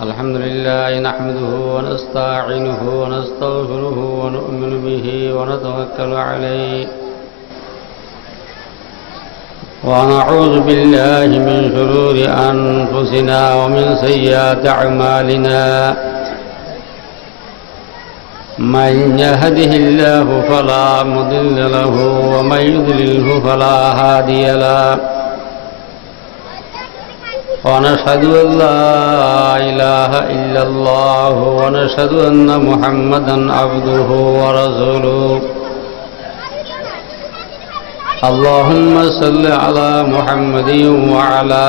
الحمد لله نحمده ونستعينه ونستغفره ونؤمن به ونتوكل عليه ونعوذ بالله من شرور أنفسنا ومن سيئات أعمالنا من يهده الله فلا مضل له ومن يضلله فلا هادي له ونشهد أن لا إله إلا الله ونشهد أن محمدا عبده ورسوله اللهم صل على محمد وعلى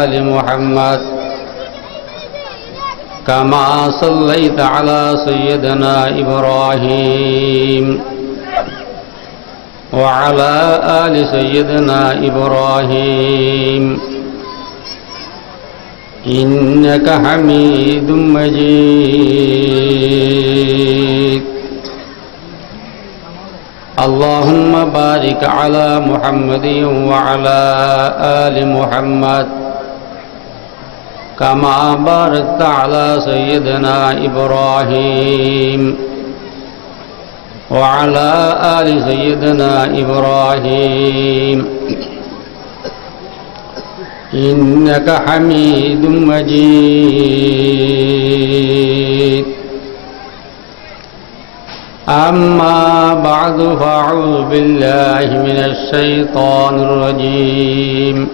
آل محمد كما صليت على سيدنا إبراهيم وعلى آل سيدنا إبراهيم إنك حميد مجيد اللهم بارك على محمد وعلى آل محمد كما باركت على سيدنا إبراهيم وعلى آل سيدنا إبراهيم إنك حميد مجيد أما بعد فأعوذ بالله من الشيطان الرجيم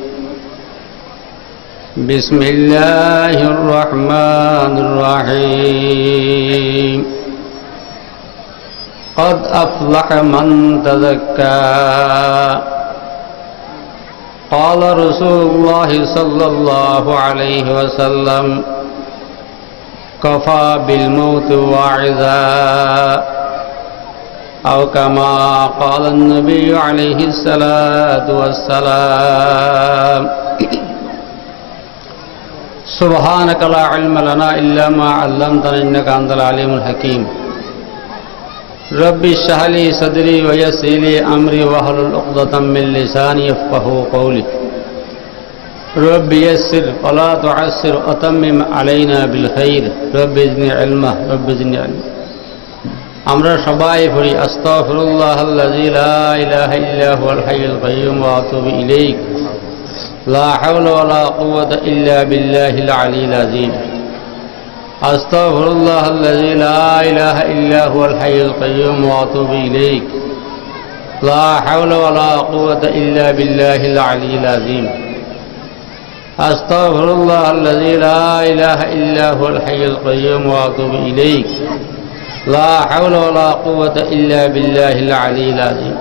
بسم الله الرحمن الرحيم قد أفلح من تزكى قال رسول الله صلى الله عليه وسلم كفى بالموت واعظا أو كما قال النبي عليه الصلاة والسلام سبحانك لا علم لنا إلا ما علمتنا إنك أنت العليم الحكيم ربي اشرح لي صدري ويسر لي أمري واحلل عقدة من لساني يفقهوا قولي ربي يسر ولا تعسر وأتمم علينا بالخير ربي زدني علما ربي زدني علما আমরা সবাই পড়ি আস্তাগফিরুল্লাহাল্লাযী লা ইলাহা ইল্লা হুয়াল হাইয়ুল কাইয়্যুম ওয়া আতুবু ইলাইহি লা হাওলা ওয়া লা কুওয়াতা ইল্লা বিল্লাহিল আলিয়্যিল আযীম আস্তাগফিরুল্লাহাল্লাযী লা ইলাহা ইল্লা হুয়াল হাইয়ুল কাইয়্যুম ওয়া আতুবু ইলাইহি লা হাওলা ওয়া লা কুওয়াতা ইল্লা বিল্লাহিল আলিয়্যিল আযীম আস্তাগফিরুল্লাহাল্লাযী লা ইলাহা ইল্লা হুয়াল হাইয়ুল কাইয়্যুম ওয়া আতুবু ইলাইহি لا حول ولا قوة إلا بالله العلي العظيم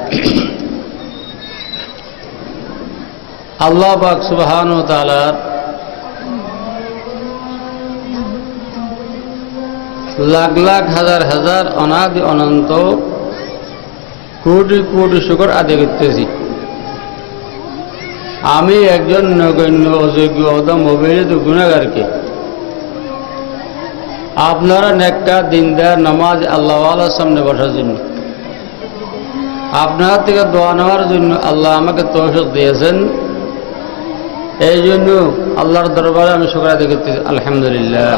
আল্লাহ পাক সুবহানাহু ওয়া তাআলা লাখ লাখ হাজার হাজার অনাদি অনন্ত কোটি কোটি শুকর আদায় করতেছি আমি একজন নগণ্য অযোগ্য অদম অবহেলিত গুনাহগারকে আপনারা নেককার দিনদার নামাজ আল্লাহওয়ালার সামনে বসার জন্য আপনার থেকে দোয়া নেওয়ার জন্য আল্লাহ আমাকে তৌফিক দিয়েছেন এই জন্য আল্লাহর দরবারে আমি শুকর আদায় করতেছি আলহামদুলিল্লাহ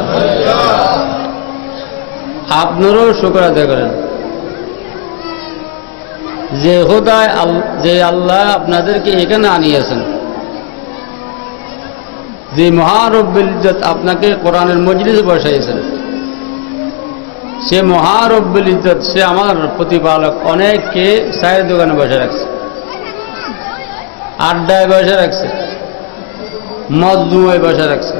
আপনারাও শুকর আদায় করেন যে খোদায় যে আল্লাহ আপনাদেরকে এখানে আনিয়েছেন যে মহারব্বুল ইজ্জত আপনাকে কোরআনের মজলিসে বসাইয়েছেন সে মহারব্বুল ইজ্জত সে আমার প্রতিপালক অনেককে চায়ের দোকানে বসে রাখছে আড্ডায় বসে রাখছে মজদুমায় বসে রাখছে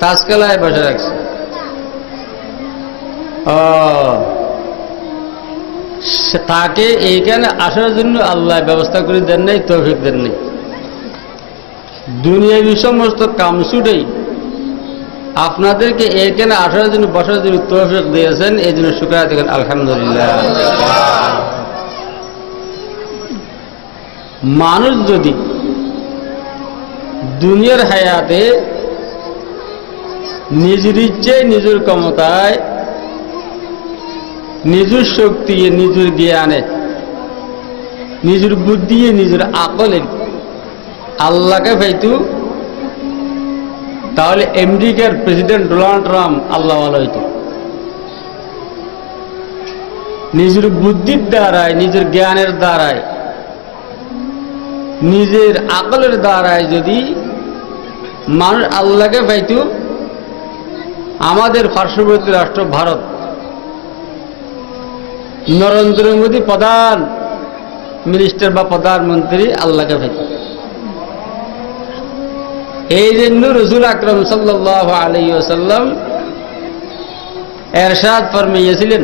তাসকেলায় বসে রাখছে তাকে এইখানে আসার জন্য আল্লাহ ব্যবস্থা করে দেন নাই তৌফিক দেন নাই দুনিয়াবি সমস্ত কাম ছুটেই আপনাদেরকে এইখানে আসার জন্য বসার জন্য তৌফিক দিয়েছেন এই জন্য শুকর আদায় করেন আলহামদুলিল্লাহ মানুষ যদি দুনিয়ার হায়াতে নিজের ইচ্ছে নিজের ক্ষমতায় নিজের শক্তি নিজের জ্ঞানে নিজের বুদ্ধি নিজের আকলে আল্লাহকে পাইতু, তাহলে আমেরিকার প্রেসিডেন্ট ডোনাল্ড ট্রাম্প আল্লাহ হইত। নিজের বুদ্ধির দ্বারায়, নিজের জ্ঞানের দ্বারায়, নিজের আকলের দ্বারায় যদি মানুষ আল্লাহকে পাইত, আমাদের পার্শ্ববর্তী রাষ্ট্র ভারত, নরেন্দ্র মোদী প্রধান মিনিস্টার বা প্রধানমন্ত্রী আল্লাহকে পাইত। এই জন্য রাসূল আকরাম সাল্লাল্লাহু আলাইহি ওয়াসাল্লাম এরশাদ ফরমাইয়াছিলেন,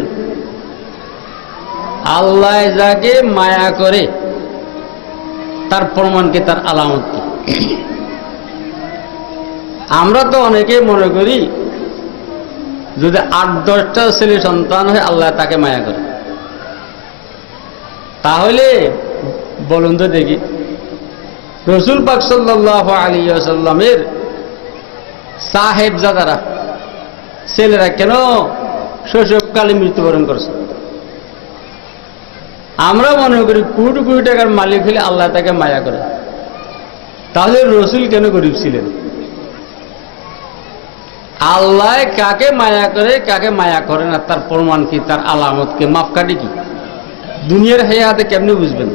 আল্লাহ যাকে মায়া করে তার প্রমাণ কি, তার আলামত কি। আমরা তো অনেকেই মনে করি যদি 8-10টা ছেলে সন্তান হয় আল্লাহ তাকে মায়া করে। তাহলে বলুন তো দেখি, রাসূল পাক সাল্লাল্লাহু আলাইহি ওয়াসাল্লামের সাহেবজাদারা, ছেলেরা কেন শৈশবকালে মৃত্যুবরণ করছে? আমরা মনে করি কোটি কোটি টাকার মালিক হলে আল্লাহ তাকে মায়া করে। তাহলে রাসূল কেন গরিব ছিলেন? আল্লাহ কাকে মায়া করে, কাকে মায়া করে না, তার প্রমাণ কি, তার আলামত কি, মাপকাঠি কি, দুনিয়ার হায়াতে কেমনে বুঝবেন?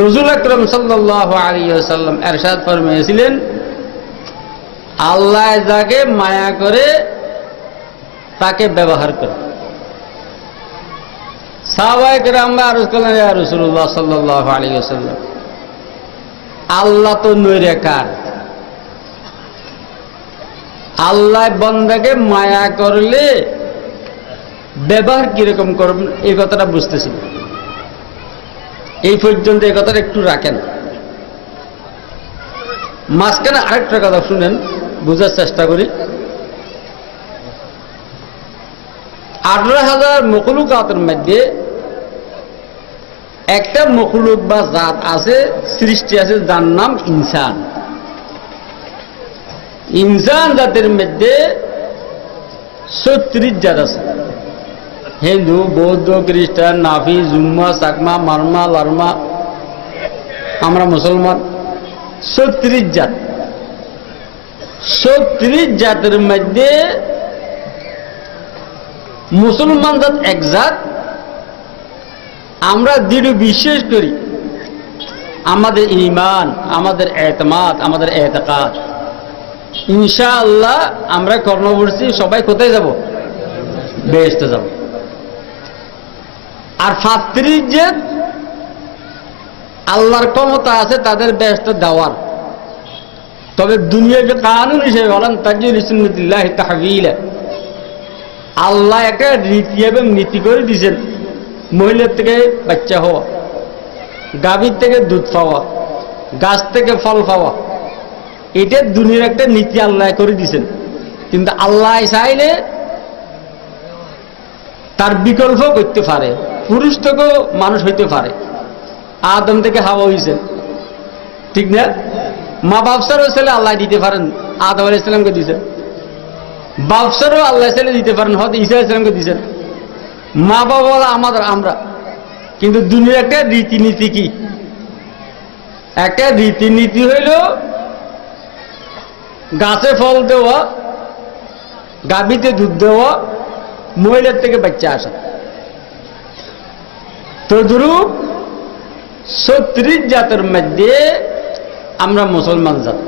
রাসূল আকরাম সাল্লাল্লাহু আলাইহি ওয়াসাল্লাম ইরশাদ ফরমাইয়াছিলেন, আল্লাহ যাকে মায়া করে তাকে ব্যবহার করে। সাহাবায়ে কেরামরা আরজ করলেন, ইয়া রাসূলুল্লাহ সাল্লাল্লাহু আলাইহি ওয়াসাল্লাম, আল্লাহ তো নৈরাকার, আল্লাহ বান্দাকে মায়া করলে ব্যবহার কিরকম করবেন এই কথাটা বুঝতেছি। এই পর্যন্ত এই কথাটা একটু রাখেন। মাঝখানে আরেকটা কথা শুনেন, বোঝার চেষ্টা করি। 18,000 মখলুকাতের মধ্যে একটা মখলুক বা জাত আছে, সৃষ্টি আছে, যার নাম ইনসান। ইনসান জাতের মধ্যে 36 জাত আছে। হিন্দু, বৌদ্ধ, খ্রিস্টান, নাফি, জুম্মা, চাকমা, মারমা, লারমা, আমরা মুসলমান, 36 জাত। 36 জাতের মধ্যে মুসলমান জাত এক জাত। আমরা দৃঢ় বিশ্বাস করি, আমাদের ঈমান, আমাদের এতেমাদ, আমাদের এতেকাদ, ইনশাআল্লাহ আমরা কর্ম করছি, সবাই কোথায় যাব? বেহেশতে যাব। আর 35 জাত আল্লাহর ক্ষমতা আছে তাদের বেহেশতে দেওয়ার। তবে দুনিয়ার কানুন হিসেবে বলেন তাজিল সুন্নাতিল্লাহি তাহবিলা, আল্লাহ একটা রীতি এবং নীতি করে দিয়েছেন। মহিলার থেকে বাচ্চা হওয়া, গাভীর থেকে দুধ পাওয়া, গাছ থেকে ফল পাওয়া, এটা দুনিয়ার একটা নীতি আল্লাহ করে দিয়েছেন। কিন্তু আল্লাহ চাইলে তার বিকল্প করতে পারে। পুরুষ থেকেও মানুষ হইতে পারে, আদম থেকে হাওয়া হয়েছেন, ঠিক না? মা বাপসারও ছেলে আল্লাহ দিতে পারেন, আদম আলাইহিস সালামকে দিয়েছেন। বাপসারও আল্লাহ ছেলে দিতে পারেন, হয়তো ঈসা আলাইহিস সালামকে দিয়েছেন। মা বাবা আমাদের, আমরা। কিন্তু দুনিয়ার একটা রীতিনীতি কি? একটা রীতিনীতি হইল গাছে ফল দেওয়া, গাভীতে দুধ দেওয়া, মহিলার থেকে বাচ্চা আসা। তদ্রূপ 36 জাতের মধ্যে আমরা মুসলমান জাত।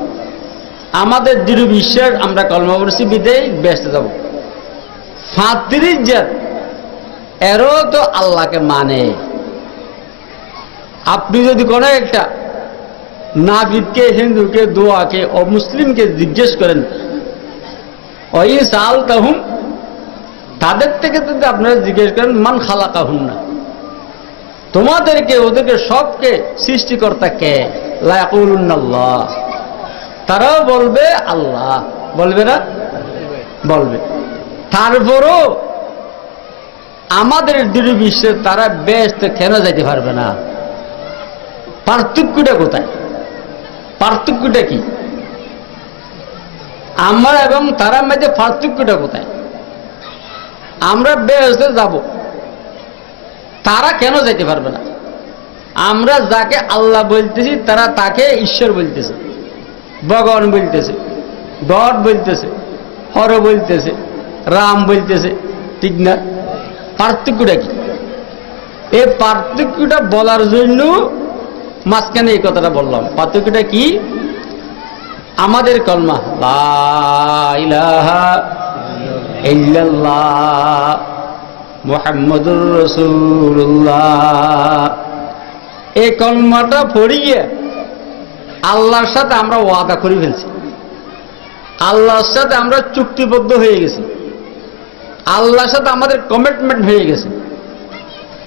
আমাদের দৃঢ় বিশ্বাস, আমরা কলমা পড়ছি বিদেয় বেহেশতে যাব। 35 জাত এরও তো আল্লাহকে মানে। আপনি যদি কোনো একটা নাবিদকে, হিন্দুকে, দোয়াকে, অমুসলিমকে জিজ্ঞেস করেন, ওই সাল তাহুম, তাদের থেকে যদি আপনারা জিজ্ঞেস করেন মান খালাকাহুম না, তোমাদেরকে, ওদেরকে সবকে সৃষ্টিকর্তা কে? লা ইয়াকুলুনাল্লাহ, তারাও বলবে আল্লাহ। বলবে না? বলবে। তারপরও আমাদের দৃঢ় বিশ্বাস তারা বেহেশতে কেন যাইতে পারবে না? পার্থক্যটা কোথায়? পার্থক্যটা কি? আমরা এবং তারা মধ্যে পার্থক্যটা কোথায়? আমরা বেহেশতে যাব, তারা কেন যাইতে পারবে না? আমরা যাকে আল্লাহ বলতেছি তারা তাকে ঈশ্বর বলতেছে, ভগবান বলতেছে, গড বলতেছে, হর বলতেছে, রাম বলতেছে, ঠিক না? পার্থক্যটা কি? এই পার্থক্যটা বলার জন্য মাঝখানে এই কথাটা বললাম। পার্থক্যটা কি? আমাদের কলমা লা ইলাহা ইল্লাল্লাহ মুহাম্মাদুর রাসূলুল্লাহ, এই কলমাটা পড়িয়ে আল্লাহর সাথে আমরা ওয়াদা করে ফেলছি, আল্লাহর সাথে আমরা চুক্তিবদ্ধ হয়ে গেছি, আল্লাহর সাথে আমাদের কমিটমেন্ট হয়ে গেছে।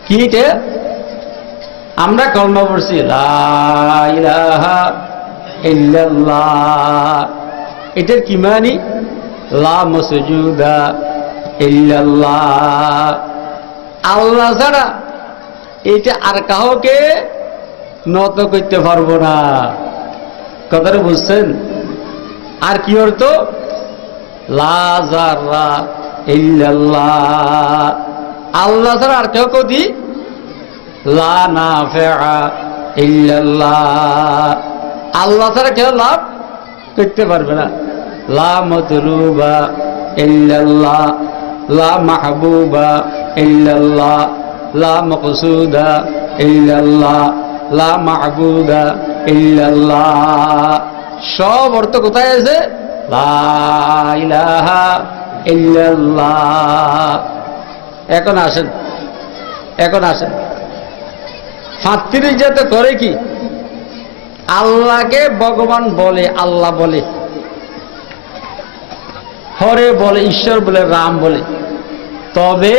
কি এটা? আমরা কলমা পড়ছি লা ইলাহা ইল্লাল্লাহ, এটার কি মানি? লা মাসজুদা ইল্লাল্লাহ, আল্লাহ ছাড়া এটা আর কাউকে নত করতে পারবো না। কথাটা বুঝছেন? আর কি অর্থ? লা যাররা ইল্লাল্লাহ, আল্লাহ ছাড়া আর কেউ কদি লা নাফিআ ইল্লাল্লাহ, আল্লাহ ছাড়া কেউ লাভ করতে পারবে না। লা মাতলুবা ইল্লাল্লাহ, লা মাহবুবা ইল্লাল্লাহ, লা মাকসুদা ইল্লাল্লাহ, লা মা'বুদা ইল্লাল্লাহ। সব অর্থ কোথায় আছে? লা ইলাহা ইল্লাল্লাহ। এখন আসেন, এখন আসেন, ফাত্তিরি যাতে করে কি? আল্লাহকে ভগবান বলে, আল্লাহ বলে, হরে বলে, ঈশ্বর বলে, রাম বলে। তবে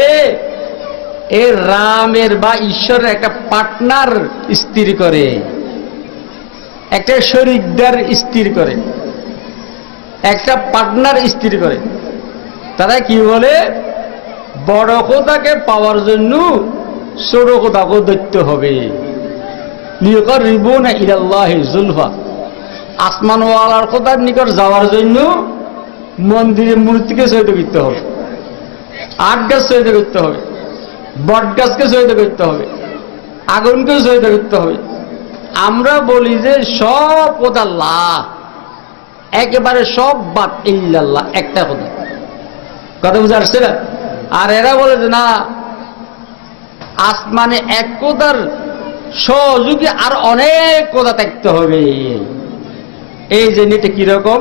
এই রামের বা ঈশ্বরের একটা পার্টনার স্থির করে, একটা শরীকদার স্থির করে, একটা পার্টনার স্থির করে। তারা কি বলে? বড় খোদাকে পাওয়ার জন্য ছোট খোদাকে ধরতে হবে। লিয়ুকাররিবুনা ইলাল্লাহি যুলফা, আসমানওয়ালার খোদার নিকট যাওয়ার জন্য মন্দিরের মূর্তিকে সহিত করতে হবে, আট গাছ সহিত করতে হবে, বট গাছকে সহিত করতে হবে, আগুনকে সহিত করতে হবে। আমরা বলি যে সব কথা লা, একেবারে সব বাদ ইল্লাল্লাহ, একটা কথা। কথা বুঝে আসছে না? আর এরা বলে যে না, আসমানে এক কথার সহযোগী আর অনেক কথা থাকতে হবে। এই যে এটা কিরকম?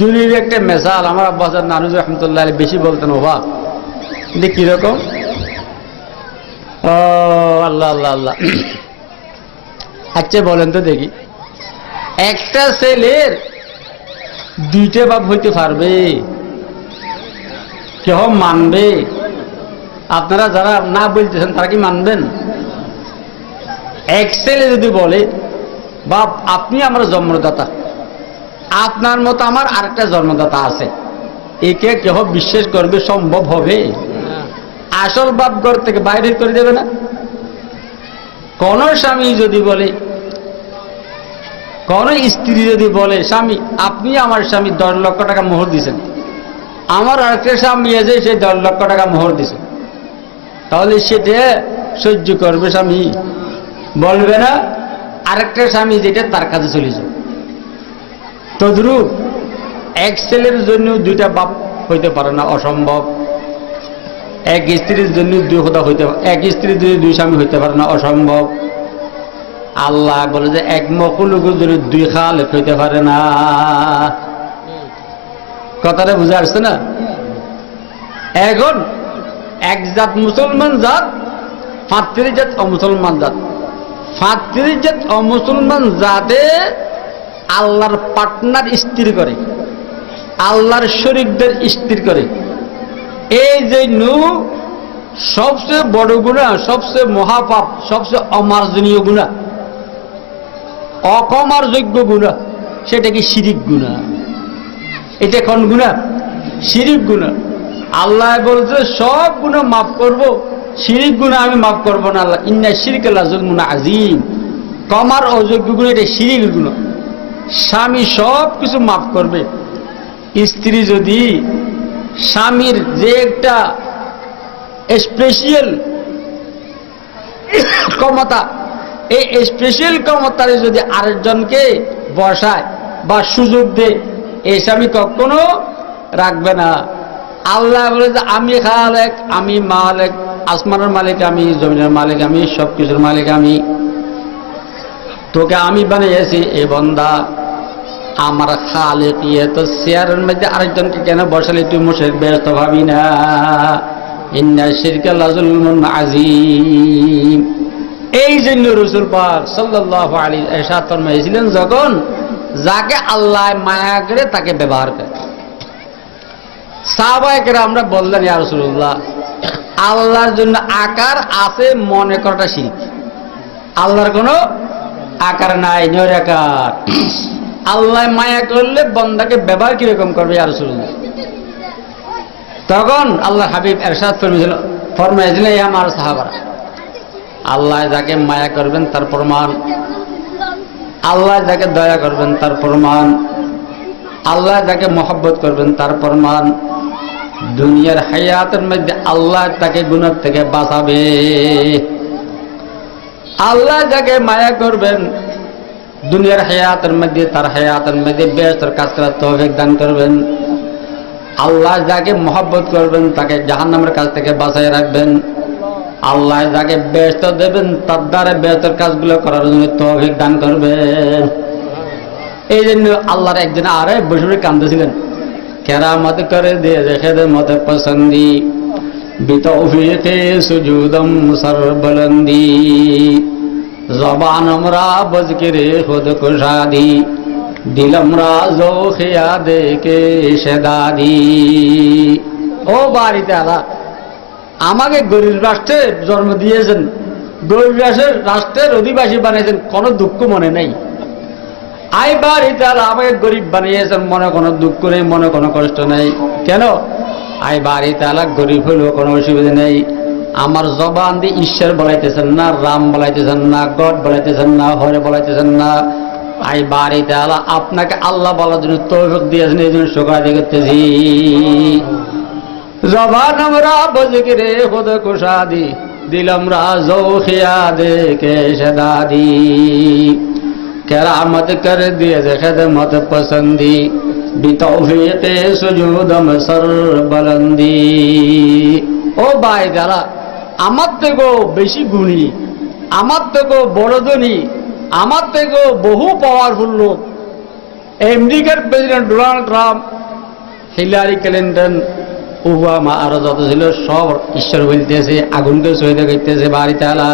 দুনিয়ার একটা মেসাল আমার আব্বাস নানুজ রহমতুল্লাহ বেশি বলতেন, বাবা এটা কিরকম? ও আল্লাহ আল্লাহ আল্লাহ। আচ্ছা বলেন তো দেখি, একটা ছেলের দুইটা বাপ হইতে পারবে? কেহ মানবে? আপনারা যারা না বলতেছেন তারা কি মানবেন? এক ছেলে যদি বলে, বাপ আপনি আমার জন্মদাতা, আপনার মতো আমার আরেকটা জন্মদাতা আছে, একে কেহ বিশ্বাস করবে? সম্ভব হবে? আসল বাপ ঘর থেকে বাইরে করে দেবে না? কোন স্বামী যদি বলে, কোন স্ত্রী যদি বলে, স্বামী আপনি আমার স্বামী 10 লক্ষ টাকা মোহর দিয়েছেন, আমার আরেকটা স্বামী আছে সে 10 লক্ষ টাকা মোহর দিছে, তাহলে সেটা সহ্য করবে স্বামী? বলবে না। আরেকটা স্বামী যেটা তার কাছে চলে যাবে। তদ্রূপ এক ছেলের জন্য দুইটা বাপ হইতে পারে না, অসম্ভব। এক স্ত্রীর জন্য দুই খোদা হইতে, এক স্ত্রীর জন্য দুই স্বামী হইতে পারে না, অসম্ভব। আল্লাহ বলে যে এক মখলুকের জন্য দুই খালেক হইতে পারে না। কথাটা বুঝে আসছে না? এখন এক জাত মুসলমান জাত, 35 জাত অমুসলমান জাত। 35 জাত অমুসলমান জাতে আল্লাহর পার্টনার স্থির করে, আল্লাহর শরীকদের স্থির করে। এই জন্য সবচেয়ে বড় গুনাহ, সবচেয়ে মহাপাপ, সবচেয়ে অমার্জনীয় গুনাহ, অকমারযোগ্য গুনাহ, সেটা কি শিরিক গুনাহ। এটা কোন গুনাহ? শিরিক গুনাহ। আল্লাহ বলছে সব গুনাহ মাফ করব, শিরিক গুনাহ আমি মাফ করব না। আল্লাহ ইন্না শিরকা লাযুলমুন আযীম, কমার অযোগ্য গুনাহ এটা শিরিক গুনাহ। স্বামী সব কিছু মাফ করবে। স্ত্রী যদি স্বামীর যে একটা স্পেশাল ক্ষমতা এই স্পেশাল ক্ষমতারে যদি আরেকজনকে বসায় বা সুযোগ দেয়, এই স্বামী কখনো রাখবে না। আল্লাহ বলে যে আমি খালেক, আমি মালিক, আসমানের মালিক আমি, জমিনের মালিক আমি, সবকিছুর মালিক আমি, তোকে আমি বানিয়েছি এ বান্দা আমার খালেক। ইয়ে তো চেয়ারের মধ্যে আরেকজনকে কেন বসালে তুই মুশরিক ব্যস্ত ভাবি না। ইন্না শিরকা লাযুলমুন আযীম। এই জন্য রাসূল পাক সাল্লাল্লাহু আলাইহি ওয়াসাল্লাম ফরমাইছিলেন, যখন যাকে আল্লাহ মায়া করে তাকে ব্যবহার করে। সাহাবায়ে কেরামরা বললেন, ইয়া রাসূলুল্লাহ, আল্লাহর জন্য আকার আছে মনে করাটা শিরক। আল্লাহর কোনো আকার নাই, নিরাকার। আল্লাহ মায়া করলে বান্দাকে ব্যবহার কিরকম করবে ইয়া রাসূলুল্লাহ? তখন আল্লাহ হাবিব ইরশাদ ফরমাইছিলেন, ইয়া আমার সাহাবারা, আল্লাহ যাকে মায়া করবেন তার প্রমাণ, আল্লাহ যাকে দয়া করবেন তার প্রমাণ, আল্লাহ যাকে মহব্বত করবেন তার প্রমাণ, দুনিয়ার হায়াতের মধ্যে আল্লাহ তাকে গুনাহ থেকে বাঁচাবে। আল্লাহ যাকে মায়া করবেন দুনিয়ার হায়াতের মধ্যে, তার হায়াতের মধ্যে বেহেশতের কাজ করার তৌফিক দান করবেন। আল্লাহ যাকে মহব্বত করবেন তাকে জাহান্নামের কাছ থেকে বাঁচাই রাখবেন। আল্লাহ যাকে বেহেশত দেবেন তার দ্বারা বেহেশতের কাজগুলো করার জন্য তৌফিক দান করবেন। এই জন্য আল্লাহর একজন আরে বসে বসে কাঁদতেছিলেন, কেরামত করে দিয়ে খেদমত পসন্দি বিতৌফিকে সুজুদম সরবলন্দি জবান আমরা বজকিরে খুদ কুশাদি দিলম রাজো খিয়া দেখে সেদাদি। ও বাড়িতে আলা, আমাকে গরিব রাষ্ট্রে জন্ম দিয়েছেন, গরিব রাষ্ট্রের অধিবাসী বানিয়েছেন, কোনো দুঃখ মনে নেই। আই বাড়িতে আলা আমাকে গরিব বানিয়েছেন, মনে কোনো দুঃখ নেই, মনে কোনো কষ্ট নেই। কেন? আই বাড়িতে আলা গরিব হলেও কোনো অসুবিধা নেই। আমার জবান দিয়ে ঈশ্বর বলাইতেছেন না, রাম বলাইতেছেন না, গড বলাইতেছেন না, হরে বলাইতেছেন না। আই বাড়িতে আলা আপনাকে আল্লাহ বলার জন্য তৌফিক দিয়েছেন, এই জন্য শুকর করতেছি। জবান আমরা বজকিরে খুদ কুশাদি দিলম রাজো খিয়া দেখে সেদাদি কেরামত কর দিয়ে খেদমত পসন্দি বিতৌফিকে সুজুদম সরবলন্দি। ও ভাই যারা আমার থেকেও বেশি গুণী, আমার থেকেও বড় ধনী, আমার থেকেও বহু পাওয়ারফুল লোক, আমেরিকার president Donald Trump, Hillary Clinton, Obama, আরো যত ছিল সব ঈশ্বর বলতেছে, আগুনকে শহীদ করতেছে। বাড়িতে আলা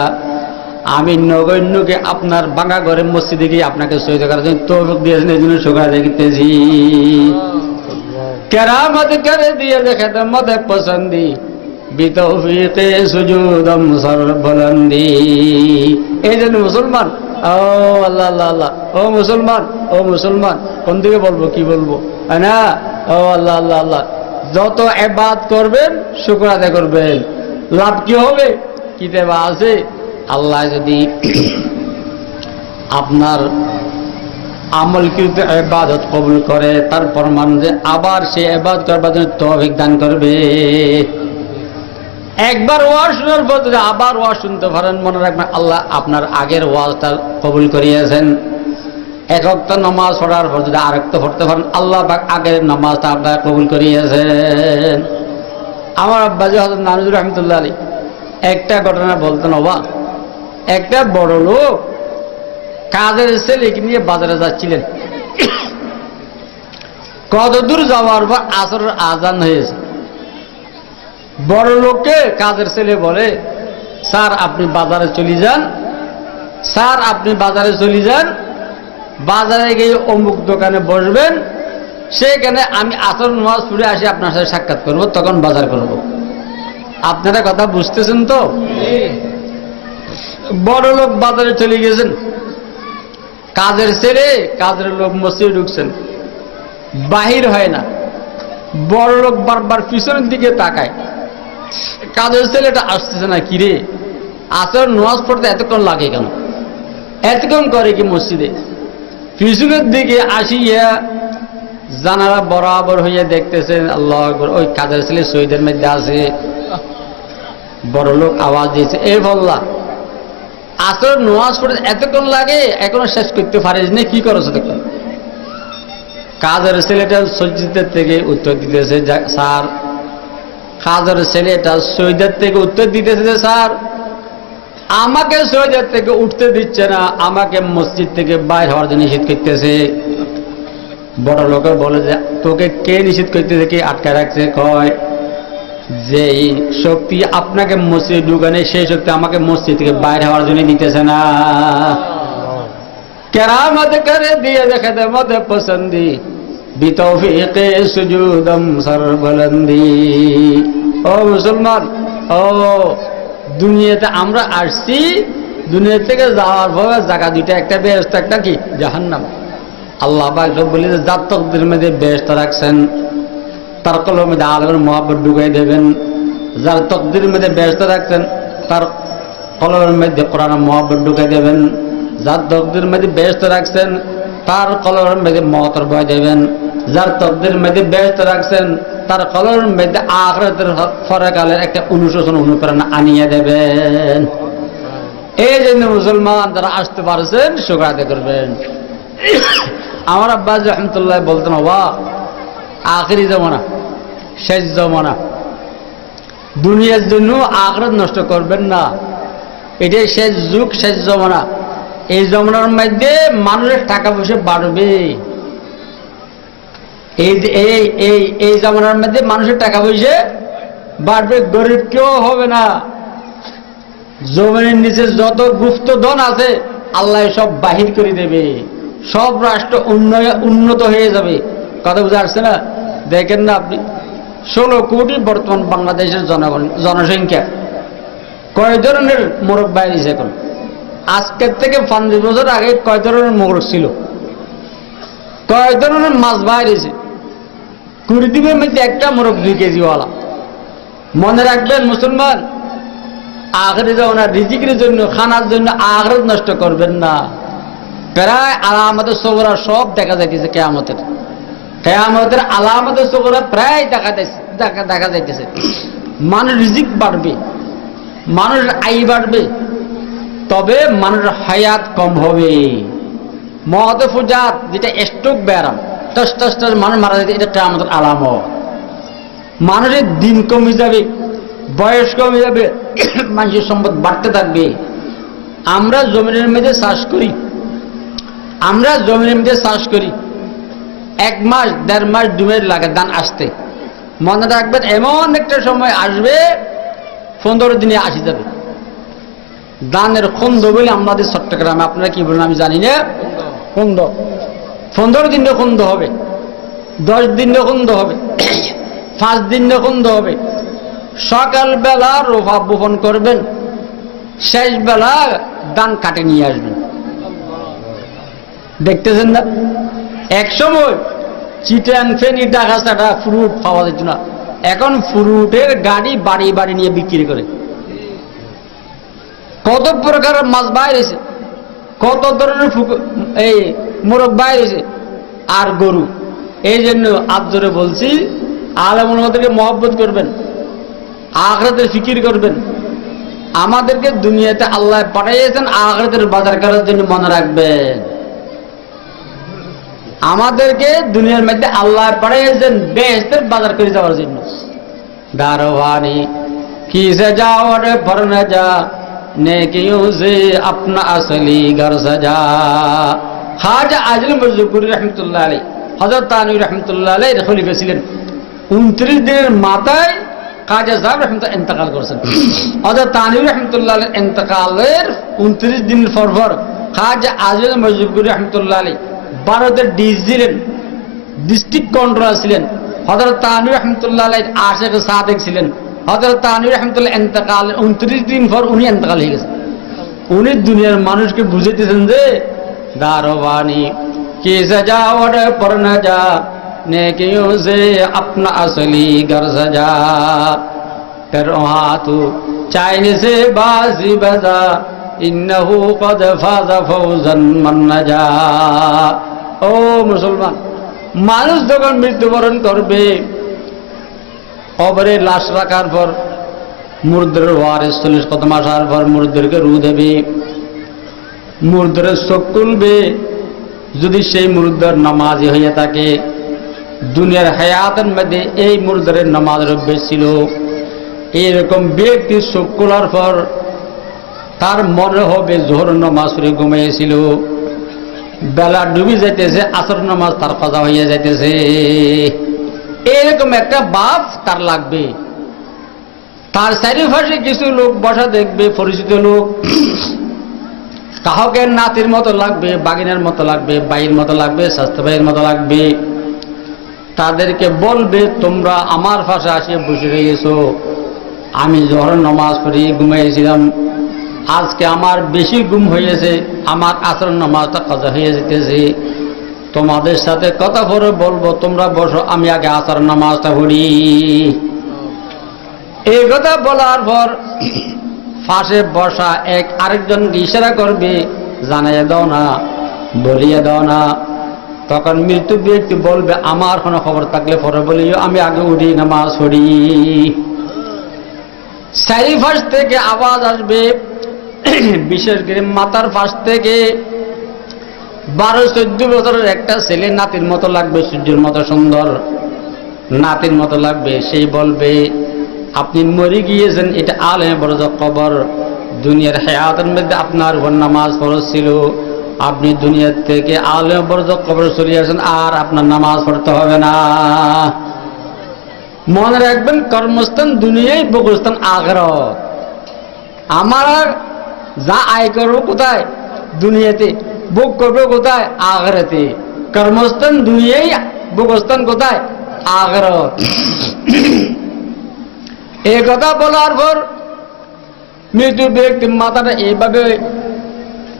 আমি নগণ্যকে আপনার বাঙ্গা ঘরে মসজিদে গিয়ে আপনাকে শহীদ করার জন্য তৌফিক দিয়েছেন, এই জন্য শুকর দেখতেছি। কেরামত করে দিয়ে খেদমত পসন্দি বিতৌফিকে সুজুদম সরবলন্দি। এই জন্য মুসলমান, ও আল্লাহ আল্লাহ আল্লাহ, ও মুসলমান, ও মুসলমান, কোন দিকে বলবো কি বলবো না? ও আল্লাহ আল্লাহ আল্লাহ, যত ইবাদত করবেন শুকর আদায় করবেন, লাভ কি হবে? কিতাবে আছে, আল্লাহ যদি আপনার আমলকৃত ইবাদত কবুল করে তার প্রমাণ যে আবার সে ইবাদত করবার জন্য তৌফিক দান করবে। একবার ওয়াজ শোনার পর যদি আবার ওয়াজ শুনতে পারেন, মনে রাখবেন আল্লাহ আপনার আগের ওয়াজটা কবুল করিয়েছেন। এক ওয়াক্ত নামাজ পড়ার পর যদি আরেকটা পড়তে পারেন, আল্লাহ পাক আগের নামাজটা আপনার কবুল করিয়েছেন। আমার আব্বাজি হযরত নানুজুর রহমতুল্লাহ আলী একটা ঘটনা বলতেন, অবাক, একটা বড় লোক কাজের ছেলেকে নিয়ে বাজারে যাচ্ছিলেন। কত দূর যাওয়ার পর আসরের আজান হয়েছে। বড় লোককে কাজের ছেলে বলে, স্যার আপনি বাজারে চলে যান, স্যার আপনি বাজারে চলে যান, বাজারে গিয়ে অমুক দোকানে বসবেন, সেখানে আমি আসর নামাজ পড়ে আসি আপনার সাথে সাক্ষাৎ করব, তখন বাজার করব। আপনারা কথা বুঝতেছেন তো? বড় লোক বাজারে চলে গেছেন, কাজের ছেলে কাজের লোক মসজিদে ঢুকছেন, বাহির হয় না। বড় লোক বারবার পিছনের দিকে তাকায়, কাজের ছেলেটা আসতেছে না, কিরে আসর নামাজ পড়তে এতক্ষণ লাগে কেন, এতক্ষণ করে কি মসজিদে? পিছনের দিকে আসিয়া জানালা বরাবর হইয়া দেখতেছেন, আল্লাহু আকবার, ওই কাজের ছেলে শহীদের মধ্যে আছে। বড় লোক আওয়াজ দিয়েছে, এ বল্লা আসর নামাজ পড়ে এতক্ষণ লাগে, এখনো শেষ করতে পারিস না, কি করছ দেখুন। কাজের ছেলেটা সজ্জিদের থেকে উত্তর দিতেছে, স্যার কাজের ছেলেটা সৈয়দের থেকে উত্তর দিতেছে যে স্যার আমাকে সৈয়দের থেকে উঠতে দিচ্ছে না, আমাকে মসজিদ থেকে বাইর হওয়ার জন্য নিষেধ করতেছে। বড় লোকে বলে যে তোকে কে নিষেধ করতেছে, কে আটকে রাখছে? কয় যে শক্তি আপনাকে মসজিদ ঢুকানে সেই শক্তি আমাকে মসজিদ থেকে বাইরে হওয়ার জন্য দিতেছে না। কেরামত করে দিয়ে দেখে দে মদে পসন্দি বিতৌফিকে সুজুদম সরবলন্দি। ও মুসলমান, ও দুনিয়াতে আমরা আসছি, দুনিয়া থেকে যাওয়ার পরে জায়গা দুইটা, একটা বেহেশত একটা কি জাহান্নাম। আল্লাহ পাক বলি যে যার তকদির মধ্যে বেহেশত রাখছেন তার কলমের মধ্যে আলমের মহব্বত ঢুকাই দেবেন, যার তকদির মধ্যে বেহেশত রাখছেন তার কলমের মধ্যে কোরআনের মহব্বত ঢুকাই দেবেন, যার তকদির মধ্যে বেহেশত রাখছেন তার কলমের মধ্যে মহত্তর বয় দেবেন, যার তকদির মধ্যে বেহেশত রাখছেন তার কলমের মধ্যে আখিরাতের পরকালের একটা অনুশোচন অনুপ্রেরণা আনিয়ে দেবেন। এই জন্য মুসলমান যারা আসতে পারছেন শুকর আদায় করবেন। আমার আব্বাস রহমতুল্লাহ বলতেন, বাবা আখিরি জমানা, শেষ জমানা, দুনিয়ার জন্য আখিরাত নষ্ট করবেন না, এটাই শেষ যুগ, শেষ জমানা। এই জমানার মধ্যে মানুষের টাকা পয়সা বাড়বে, এই জমানার মধ্যে মানুষের টাকা পয়সা বাড়বে, গরিব কেউ হবে না। জমিনের নিচে যত গুপ্ত ধন আছে আল্লাহ সব বাহির করে দেবে, সব রাষ্ট্র উন্নত হয়ে যাবে। কথা বুঝে আসছে না? দেখেন না আপনি 16 কোটি বর্তমান বাংলাদেশের জনসংখ্যা, কয় ধরনের মোরগ বাইরেছে এখন? আজকের থেকে 50 বছর আগে কয় ধরনের মোরগ ছিল, কয় ধরনের মাছ বাইরেছে? কুড়িদ্বীপের মধ্যে একটা মোরগ 2 কেজিওয়ালা। মনে রাখবেন মুসলমান, আখিরে যাওয়া রিজিকের জন্য, খানার জন্য আখিরাত নষ্ট করবেন না। প্রায় আলামতের সগরা সব দেখা যাইতেছে, কিয়ামতের আলামতের সগরা প্রায় দেখা যাইতেছে। মানুষ রিজিক বাড়বে, মানুষের আয় বাড়বে, তবে মানুষের হায়াত কম হবে। মহতে ফুজাত যেটা স্ট্রোক ব্যারাম, টস মানুষ মারা যাবে, এটা কিয়ামতের আলামত। মানুষের দিন কমে যাবে, বয়স কমে যাবে, মানুষের সম্পদ বাড়তে থাকবে। আমরা জমিনের মধ্যে চাষ করি, 1 মাস 1.5 মাস 2 মাস লাগে ধান আসতে। মনে রাখবেন এমন একটা সময় আসবে 15 দিনে আসি যাবে। ধানের খন্দ বলে আমাদের চট্টগ্রামে, আপনারা কি বলেন আমি জানি না, খন্দ 15 দিনে খন্দ হবে, 10 দিনে খন্দ হবে, 5 দিনে খন্দ হবে। সকালবেলা রোপা বপন করবেন, শেষ বেলা ধান কাটে নিয়ে আসবেন। দেখতেছেন না? এক সময় চিটাং, ফেনী, ঢাকা ছাড়া ফ্রুট পাওয়া যেত না, এখন ফ্রুটের গাড়ি বাড়ি বাড়ি নিয়ে বিক্রি করে। কত প্রকারের মাছ বাইরেছে, কত ধরনের এই মোরগ বাইরেছে, আর গরু। এই জন্য আব্দুরে বলছি, আলেম ওলামাদেরকে মহব্বত করবেন, আখিরাতের ফিকির করবেন। আমাদেরকে দুনিয়াতে আল্লাহ পাঠাইয়েছেন আখিরাতের বাজার করার জন্য, মনে রাখবেন। আমাদেরকে দুনিয়ার মধ্যে আল্লাহ পাঠিয়েছেন বেহেশতের বাজার করে যাওয়ার জন্য। দারওয়ানি কি সজা और पर न जा नेकियों से अपना असली घर सजा। খাজা আজিল মজদুরি রহমতুল্লাহ আলাইহি, হযরত তানভীর রহমতুল্লাহ আলাইহির খলিফা ছিলেন। 29 দিনের মাথায় খাজা সাহেব রহমতুল্লাহ ইন্তেকাল করেছেন। হযরত তানভীর রহমতুল্লাহ আলাইহির ইন্তেকালের 29 দিন পর খাজা আজিল মজদুরি রহমতুল্লাহ আলাইহি ভারতের ডিসি ছিলেন, ডিস্ট্রিক্ট কন্ট্রোলার ছিলেন। হযরত তানভীর রহমতুল্লাহ আলাইহির আশিক সাদেক ছিলেন। হযরত তানভীর রহমতুল্লাহ ইন্তেকালের 29 দিন পর উনি ইন্তেকাল হয়ে গেছেন। উনি দুনিয়ার মানুষকে বুঝাইতেছেন যে দারওয়ানি কি সজা और पर न जा नेकियों से अपना असली घर सजा। फिर वहां तू चाइने से बाजी बजा ইন্নাহু কদ ফাযা ফাওজান মান নাজা। ও মুসলমান, মানুষ যখন মৃত্যুবরণ করবে, কবরে লাশ রাখার পর মুর্দার ওয়ারিস 40 কদম আসার পর মুর্দারকে রু দেবে। মুর্দার চোখ খুলবে, যদি সেই মুর্দার নামাজি হয়ে থাকে, দুনিয়ার হায়াতের মধ্যে এই মুর্দারের নামাজের অভ্যেস ছিল, এরকম ব্যক্তির চোখ খোলার পর তার মনে হবে জোহর নামাজ পড়ে ঘুমিয়েছিল, বেলা ডুবি যাইতেছে, আসর নামাজ তার কাজা হইয়া যাইতেছে, এরকম একটা ভাব তার লাগবে। তার চারিপাশে কিছু লোক বসা দেখবে, পরিচিত লোক, কাহকে নাতির মতো লাগবে, বাগিনের মতো লাগবে, বাইয়ের মতো লাগবে, স্বাস্থ্য ভাইয়ের মতো লাগবে। তাদেরকে বলবে, তোমরা আমার পাশে আসিয়ে বসে রয়েছো, আমি জোহর নামাজ পড়ে ঘুমিয়েছিলাম, আজকে আমার বেশি ঘুম হয়েছে, আমার আসর নামাজটা কাজা হয়ে যেতেছে, তোমাদের সাথে কথা বলে বলবো, তোমরা বসো, আমি আগে আসর নামাজটা পড়ি। এই কথা বলার পর পাশে বসা এক আরেকজনকে ইশারা করবে, জানাইয়া দাও না, বলিয়ে দাও না। তখন মৃত্যু ব্যক্তি বলবে, আমার কোনো খবর থাকলে পরে বলিও, আমি আগে উঠি নামাজ পড়ি। চারিপাশ থেকে আওয়াজ আসবে, বিশেষ করে মাথার পাশ থেকে 12-14 বছরের একটা ছেলে, নাতির মতো লাগবে, সূর্যের মতো সুন্দর, নাতির মতো লাগবে। সেই বলবে, আপনি মরে গিয়েছেন, এটা আলেম বরজক কবর, দুনিয়ার হায়াতের মধ্যে আপনার উপর নামাজ ফরজ ছিল, আপনি দুনিয়ার থেকে আলেম বরজক কবর চলে আসেন, আর আপনার নামাজ পড়তে হবে না। মনে রাখবেন, কর্মস্থান দুনিয়ায়, ভোগস্থান আখিরাত। আমার যা আয় করবো কোথায়? দুনিয়াতে। ভোগ করবো কোথায়? আখিরাতে। কর্মস্থান দুনিয়ায়, ভোগস্থান কোথায়? আখিরাত। এই কথা বলার পর মৃত্যু ব্যক্তি মাথাটা এইভাবে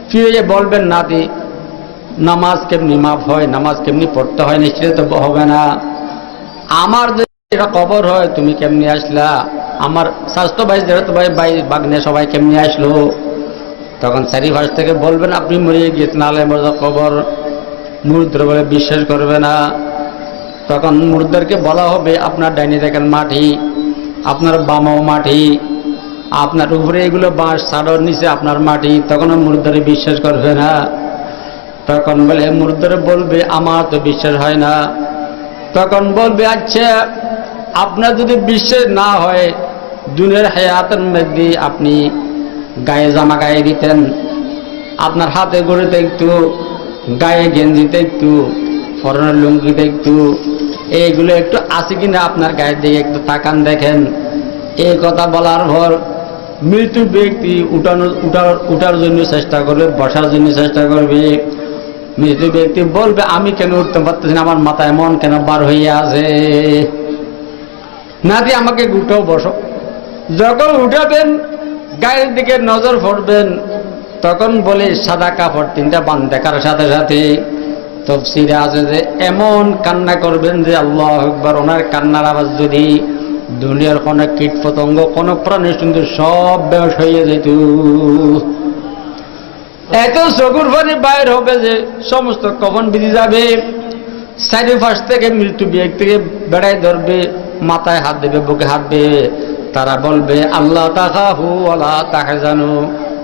ফিরে বলবেন, নাতি, নামাজ কেমনি মাফ হয়, নামাজ কেমনি পড়তে হয়, নিশ্চিত তো হবে না। আমার এটা কবর হয়, তুমি কেমনি আসলা? আমার স্বাস্থ্য ভাই, যেহেতু ভাই, ভাই বাগনে সবাই কেমনি আসলো? তখন চারিপাশ থেকে বলবেন, আপনি মরে গিয়েছেন, আলেম কবর, মুর্দার বলে বিশ্বাস করবে না। তখন মুর্দারকে বলা হবে, আপনার ডাইনি দেখেন মাটি, আপনার বামাও মাটি, আপনার উপরে এগুলো বাঁশ, ছাড়ার নিচে আপনার মাটি। তখন মুর্দারে বিশ্বাস করবে না। তখন বলে, মুর্দারে বলবে, আমার তো বিশ্বাস হয় না। তখন বলবে, আচ্ছা, আপনার যদি বিশ্বাস না হয়, দুনিয়ার হায়াতের মধ্যে আপনি গায়ে জামা গায়ে দিতেন, আপনার হাতে গড়িতে একটু, গায়ে গেঞ্জিতে একটু, ফরনের লুঙ্গিতে একটু, এইগুলো একটু আছে কিনা আপনার গায়ের দিকে একটু তাকান দেখেন। এই কথা বলার পর মৃত্যু ব্যক্তি উঠার জন্য চেষ্টা করবে, বসার জন্য চেষ্টা করবে। মৃত্যু ব্যক্তি বলবে, আমি কেন উঠতে পারতেছি না, আমার মাথা এমন কেন বার হইয়া আছে, নাতি আমাকে উঠাও, বসো। যখন উঠাবেন, গায়ের দিকে নজর পড়বেন, তখন বলে সাদা কাপড় 3টা বান দেখার সাথে সাথে তাফসীরে আছে যে এমন কান্না করবেন যে আল্লাহু আকবার, ওনার কান্নার আওয়াজ যদি দুনিয়ার কোনো কীট পতঙ্গ, কোনো প্রাণী শুনতে সব বেহুশ হয়ে যেত। এত চকুর পানি বাইর হবে যে সমস্ত কফন বিধি যাবে। চারিপাশ থেকে মৃত্যু ব্যক্তিকে বেড়াই ধরবে, মাথায় হাত দেবে, বুকে হাত দেবে। তারা বলবে, আল্লাহ তাখাফু ওয়ালা তাহজানু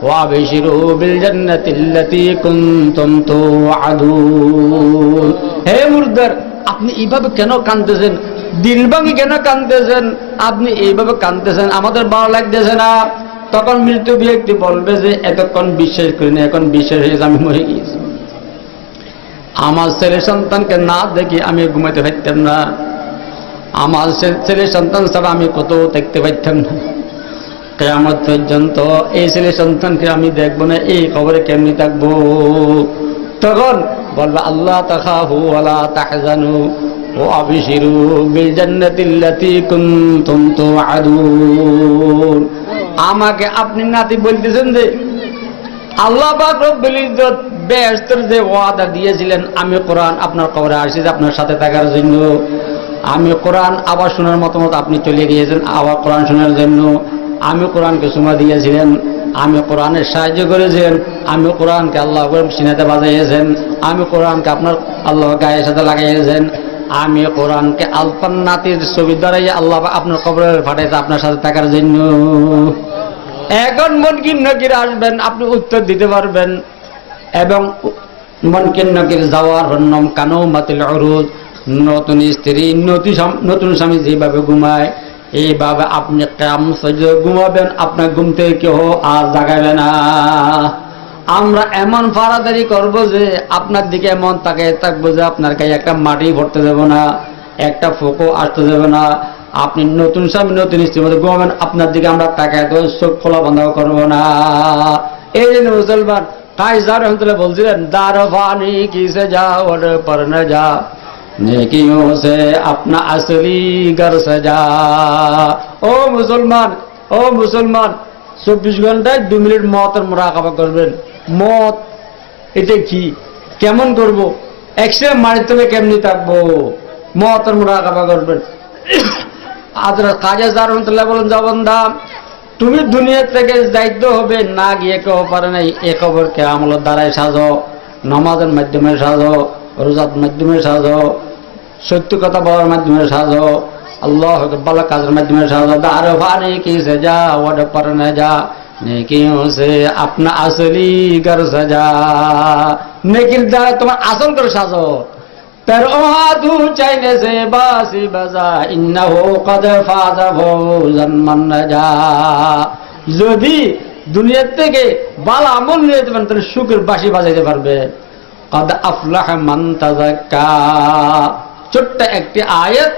ওয়া আবশিরু বিল জান্নাতিল্লাতী কুনতুম তুআদুন। হে মুর্দার, আপনি এইভাবে কেন কাঁদতেছেন? দিল ভাঙি কেন কাঁদতেছেন? আপনি এইভাবে কাঁদতেছেন, আমাদের ভালো লাগতেছে না। তখন মৃত্যু ব্যক্তি বলবে যে এতক্ষণ বিশ্বাস করিনি, এখন বিশ্বাস হয়েছে, আমি মরে গিয়েছি। আমার ছেলে সন্তানকে না দেখি আমি ঘুমাইতে পারতাম না, আমার ছেলে সন্তান ছাড়া আমি কত দেখতে পারতাম না। কিয়ামত পর্যন্ত এই ছেলে সন্তানকে আমি দেখবো না, এই কবরে কেমনি থাকবো? তখন বলবে, আল্লাহ তাখাফু ওয়ালা তাহজানু ওয়া আবশিরু বিল জান্নাতিল্লাতী কুনতুম তুআদুন। আমাকে আপনি নাতি বলতেছেন যে আল্লাহ পাক রব্বুল ইজ্জত বেহেশতের যে ওয়াদা দিয়েছিলেন, আমি কোরআন আপনার কবরে আসছি আপনার সাথে থাকার জন্য। আমি কোরআন আবার শোনার মতো আপনি চলে গিয়েছেন আবার কোরআন শোনার জন্য। আমি কোরআনকে সুমা দিয়েছিলেন, আমি কোরআনের সাহায্য করেছেন, আমি কোরআনকে আল্লাহ সিনাতে বাজাইয়েছেন, আমি কোরআনকে আপনার আল্লাহ গায়ের সাথে লাগাইয়েছেন, আমি কোরআনকে আলফান নাতির ছবি দ্বারাই আল্লাহ আপনার কবরে ফাটাইছে আপনার সাথে থাকার জন্য। এখন মনকির নকির আসবেন, আপনি উত্তর দিতে পারবেন। এবং মনকিন নকির যাওয়ার হন্নম কানো মাতিল অরুজ, নতুন স্ত্রী নতুন স্বামী যেভাবে ঘুমায় এইভাবে আপনি কিয়াম সাজদা ঘুমাবেন, আপনার ঘুম থেকে কেউ আর জাগাবে না। আমরা এমন ফারাদারি করব যে আপনার দিকে এমন তাকিয়ে থাকবো যে আপনার গায়ে একটা মাটি ভরতে দেব না, একটা ফোঁকো আসতে দেবে না। আপনি নতুন স্বামী নতুন স্ত্রীর মধ্যে ঘুমাবেন, আপনার দিকে আমরা তাকায় তো চোখ খোলা বন্ধ করবো না। এই জন্য মুসলমান কাইজার রহমতুল্লাহ বলছিলেন, দার ফানি কিসে যা ওর পর না যা, নেকিयों से अपना असली घर सजा। ও মুসলমান, ও মুসলমান, 24 ঘন্টায় 2 মিনিট মতের মুরাকাবা করবেন। মত এটা কি, কেমন করব, এক্সরে মারিতে হবে, কেমনি থাকবো, মতের মুরাকাবা করবেন। হযরত খাজা রহমাতুল্লাহ বলেন, জবানদা তুমি দুনিয়া থেকে যাইতে হবে, না গিয়ে কেউ পারে নাই। এ কবরকে আমলের দ্বারাই সাজো, নামাজের মাধ্যমে সাজো, রোজার মাধ্যমে সাজো, সত্য কথা বলার মাধ্যমে সাজো, আল্লাহ ভালো কাজের মাধ্যমে সাজো। দার ফানি কিসে যা ওর পর না যা, নেকিयों से अपना असली घर सजा। নেকির দ্বারা তোমার আসল করে সাজো। पर तू चाहने से बासी बजा, इन्नहु कद फाज़ फौज़न मन नजा। যদি দুনিয়া থেকে ভালো আমল নিয়ে যেতে পারেন, তাহলে সুখের বাঁশি বাজাইতে পারবে। কদ আফলাহ মান তাযাক্কা। ছোট্ট একটি আয়াত,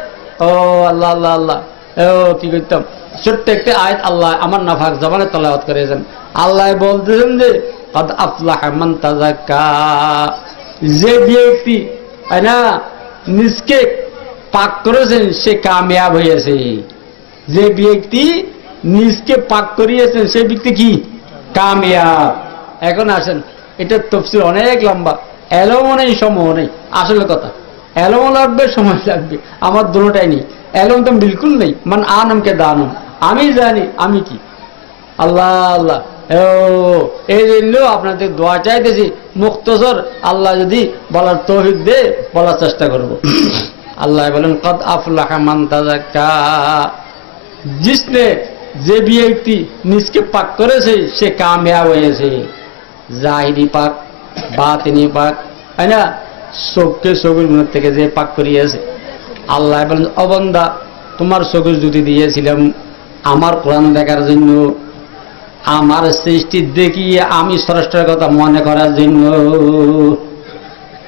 ও আল্লাহ আল্লাহ আল্লাহ, ও কি করতাম, ছোট্ট একটি আয়াত আল্লাহ আমার নাফাক জবানে তেলাওয়াত করেছেন। আল্লাহ বলতেছেন যে কদ আফলাহ মান তাযাক্কা, যে ব্যক্তি না নিজকে পাক করেছেন সে কামিয়াব হয়েছে। যে ব্যক্তি নিজকে পাক করিয়েছেন সে ব্যক্তি কি কামিয়াব। এখন আসেন, এটার তফসির অনেক লম্বা, এলোমো নেই সময় নেই। আসলে কথা এলোমো লাগবে, সময় লাগবে, আমার দুটোটাই নেই। এলোম তো বিলকুল নেই। মান আনমকে দানম, আমি জানি আমি কি। আল্লাহ আল্লাহ, এই জন্য আপনাদের দোয়া চাইতেছি, মুক্তসর আল্লাহ যদি বলার তৌফিক দে বলার চেষ্টা করব। আল্লাহ বলেন, কদ আফলাহ মান তাযাক্কা, जिसने যে ব্যক্তি নিজকে পাক করেছে সে কামিয়াব হয়েছে। জাহিরি পাক, বাতিনি পাক, তাই না, চোখকে চোখের গুণ থেকে যে পাক করিয়েছে। আল্লাহ বলেন, ও বান্দা তোমার চোখে যদি দিয়েছিলাম আমার কোরআন দেখার জন্য, আমার সৃষ্টি দেখিয়ে আমি স্রষ্টার কথা মনে করার জন্য।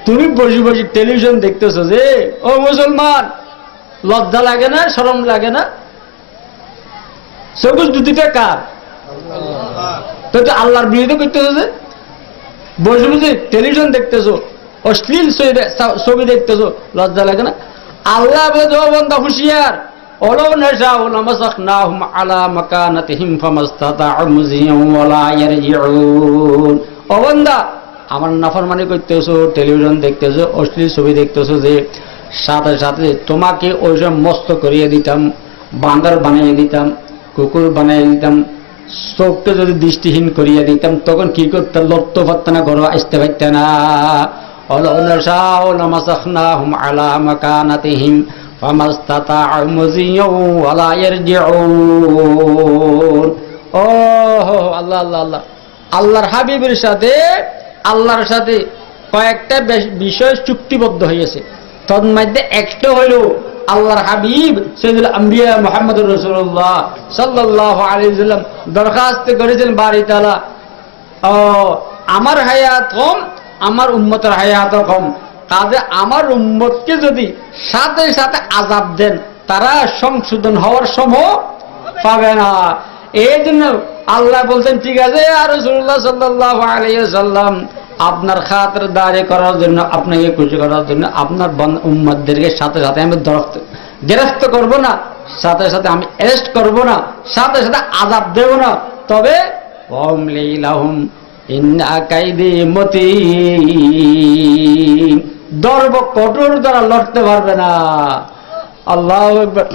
তুমি বসে বসে টেলিভিশন দেখতেছো যে, ও মুসলমান লজ্জা লাগে না, শরম লাগে না? চোখের দুটিটা কার? তো আল্লাহর বিরুদ্ধে করতেছো যে, বসে বসে টেলিভিশন দেখতেছো, অশ্লীল ছবি দেখতেছো, লজ্জা লাগে না? আল্লাহ বন্ধা হুঁশিয়ার, ওলাও নাশাউ লামাসাখনাহুম আলা মাকানাতিহিম ফামাসতাতা'উ মুজিয়ান ওয়ালা ইয়ারজিউন। ও বান্দা আমার নাফরমানি করতেছো, টেলিভিশন দেখতেছো, অশ্লীল ছবি দেখতেছো, যে সাথে সাথে তোমাকে ওইসব মস্ত করিয়ে দিতাম, বান্দর বানিয়ে দিতাম, কুকুর বানিয়ে দিতাম, চোখকে যদি দৃষ্টিহীন করিয়ে দিতাম, তখন কি করতে লড়ত পারত না, ঘর আসতে পারত না। ওলাও নাশাউ লামাসাখনাহুম আলা মাকানাতিহিম ফামাসতাতা'উ মুজিয়ান ওয়ালা ইয়ারজিউন। ও আল্লাহ আল্লাহ আল্লাহ, আল্লাহর হাবিবের সাথে আল্লাহর সাথে কয়েকটা বিষয় চুক্তিবদ্ধ হয়েছে। তন্মধ্যে একটা হইল আল্লাহর হাবিব সাইয়্যিদুল আম্বিয়া মুহাম্মদুর রাসূলুল্লাহ সাল্লাল্লাহু আলাইহি ওয়াসাল্লাম দরখাস্ত করেছেন বাড়ি তাআলা, ও আমার হায়াত কম, আমার উম্মতের হায়াত কম, কাজে আমার উম্মতকে যদি সাথে সাথে আযাব দেন তারা সংশোধন হওয়ার সময় পাবে না। এই জন্য আল্লাহ বলছেন, ঠিক আছে ইয়া রাসূলুল্লাহ সাল্লাল্লাহু আলাইহি ওয়াসাল্লাম, আপনার খাতিরদারি করার জন্য, আপনাকে খুশি করার জন্য আপনার উম্মতদেরকে সাথে সাথে আমি গ্রেফতার করব না, সাথে সাথে আমি অ্যারেস্ট করব না, সাথে সাথে আযাব দেব না, তবে ওয়ামলি লাহুম ইন্না কাইদি মতিন, দর্ব কঠোর দ্বারা লড়তে পারবে না। আল্লাহু আকবার।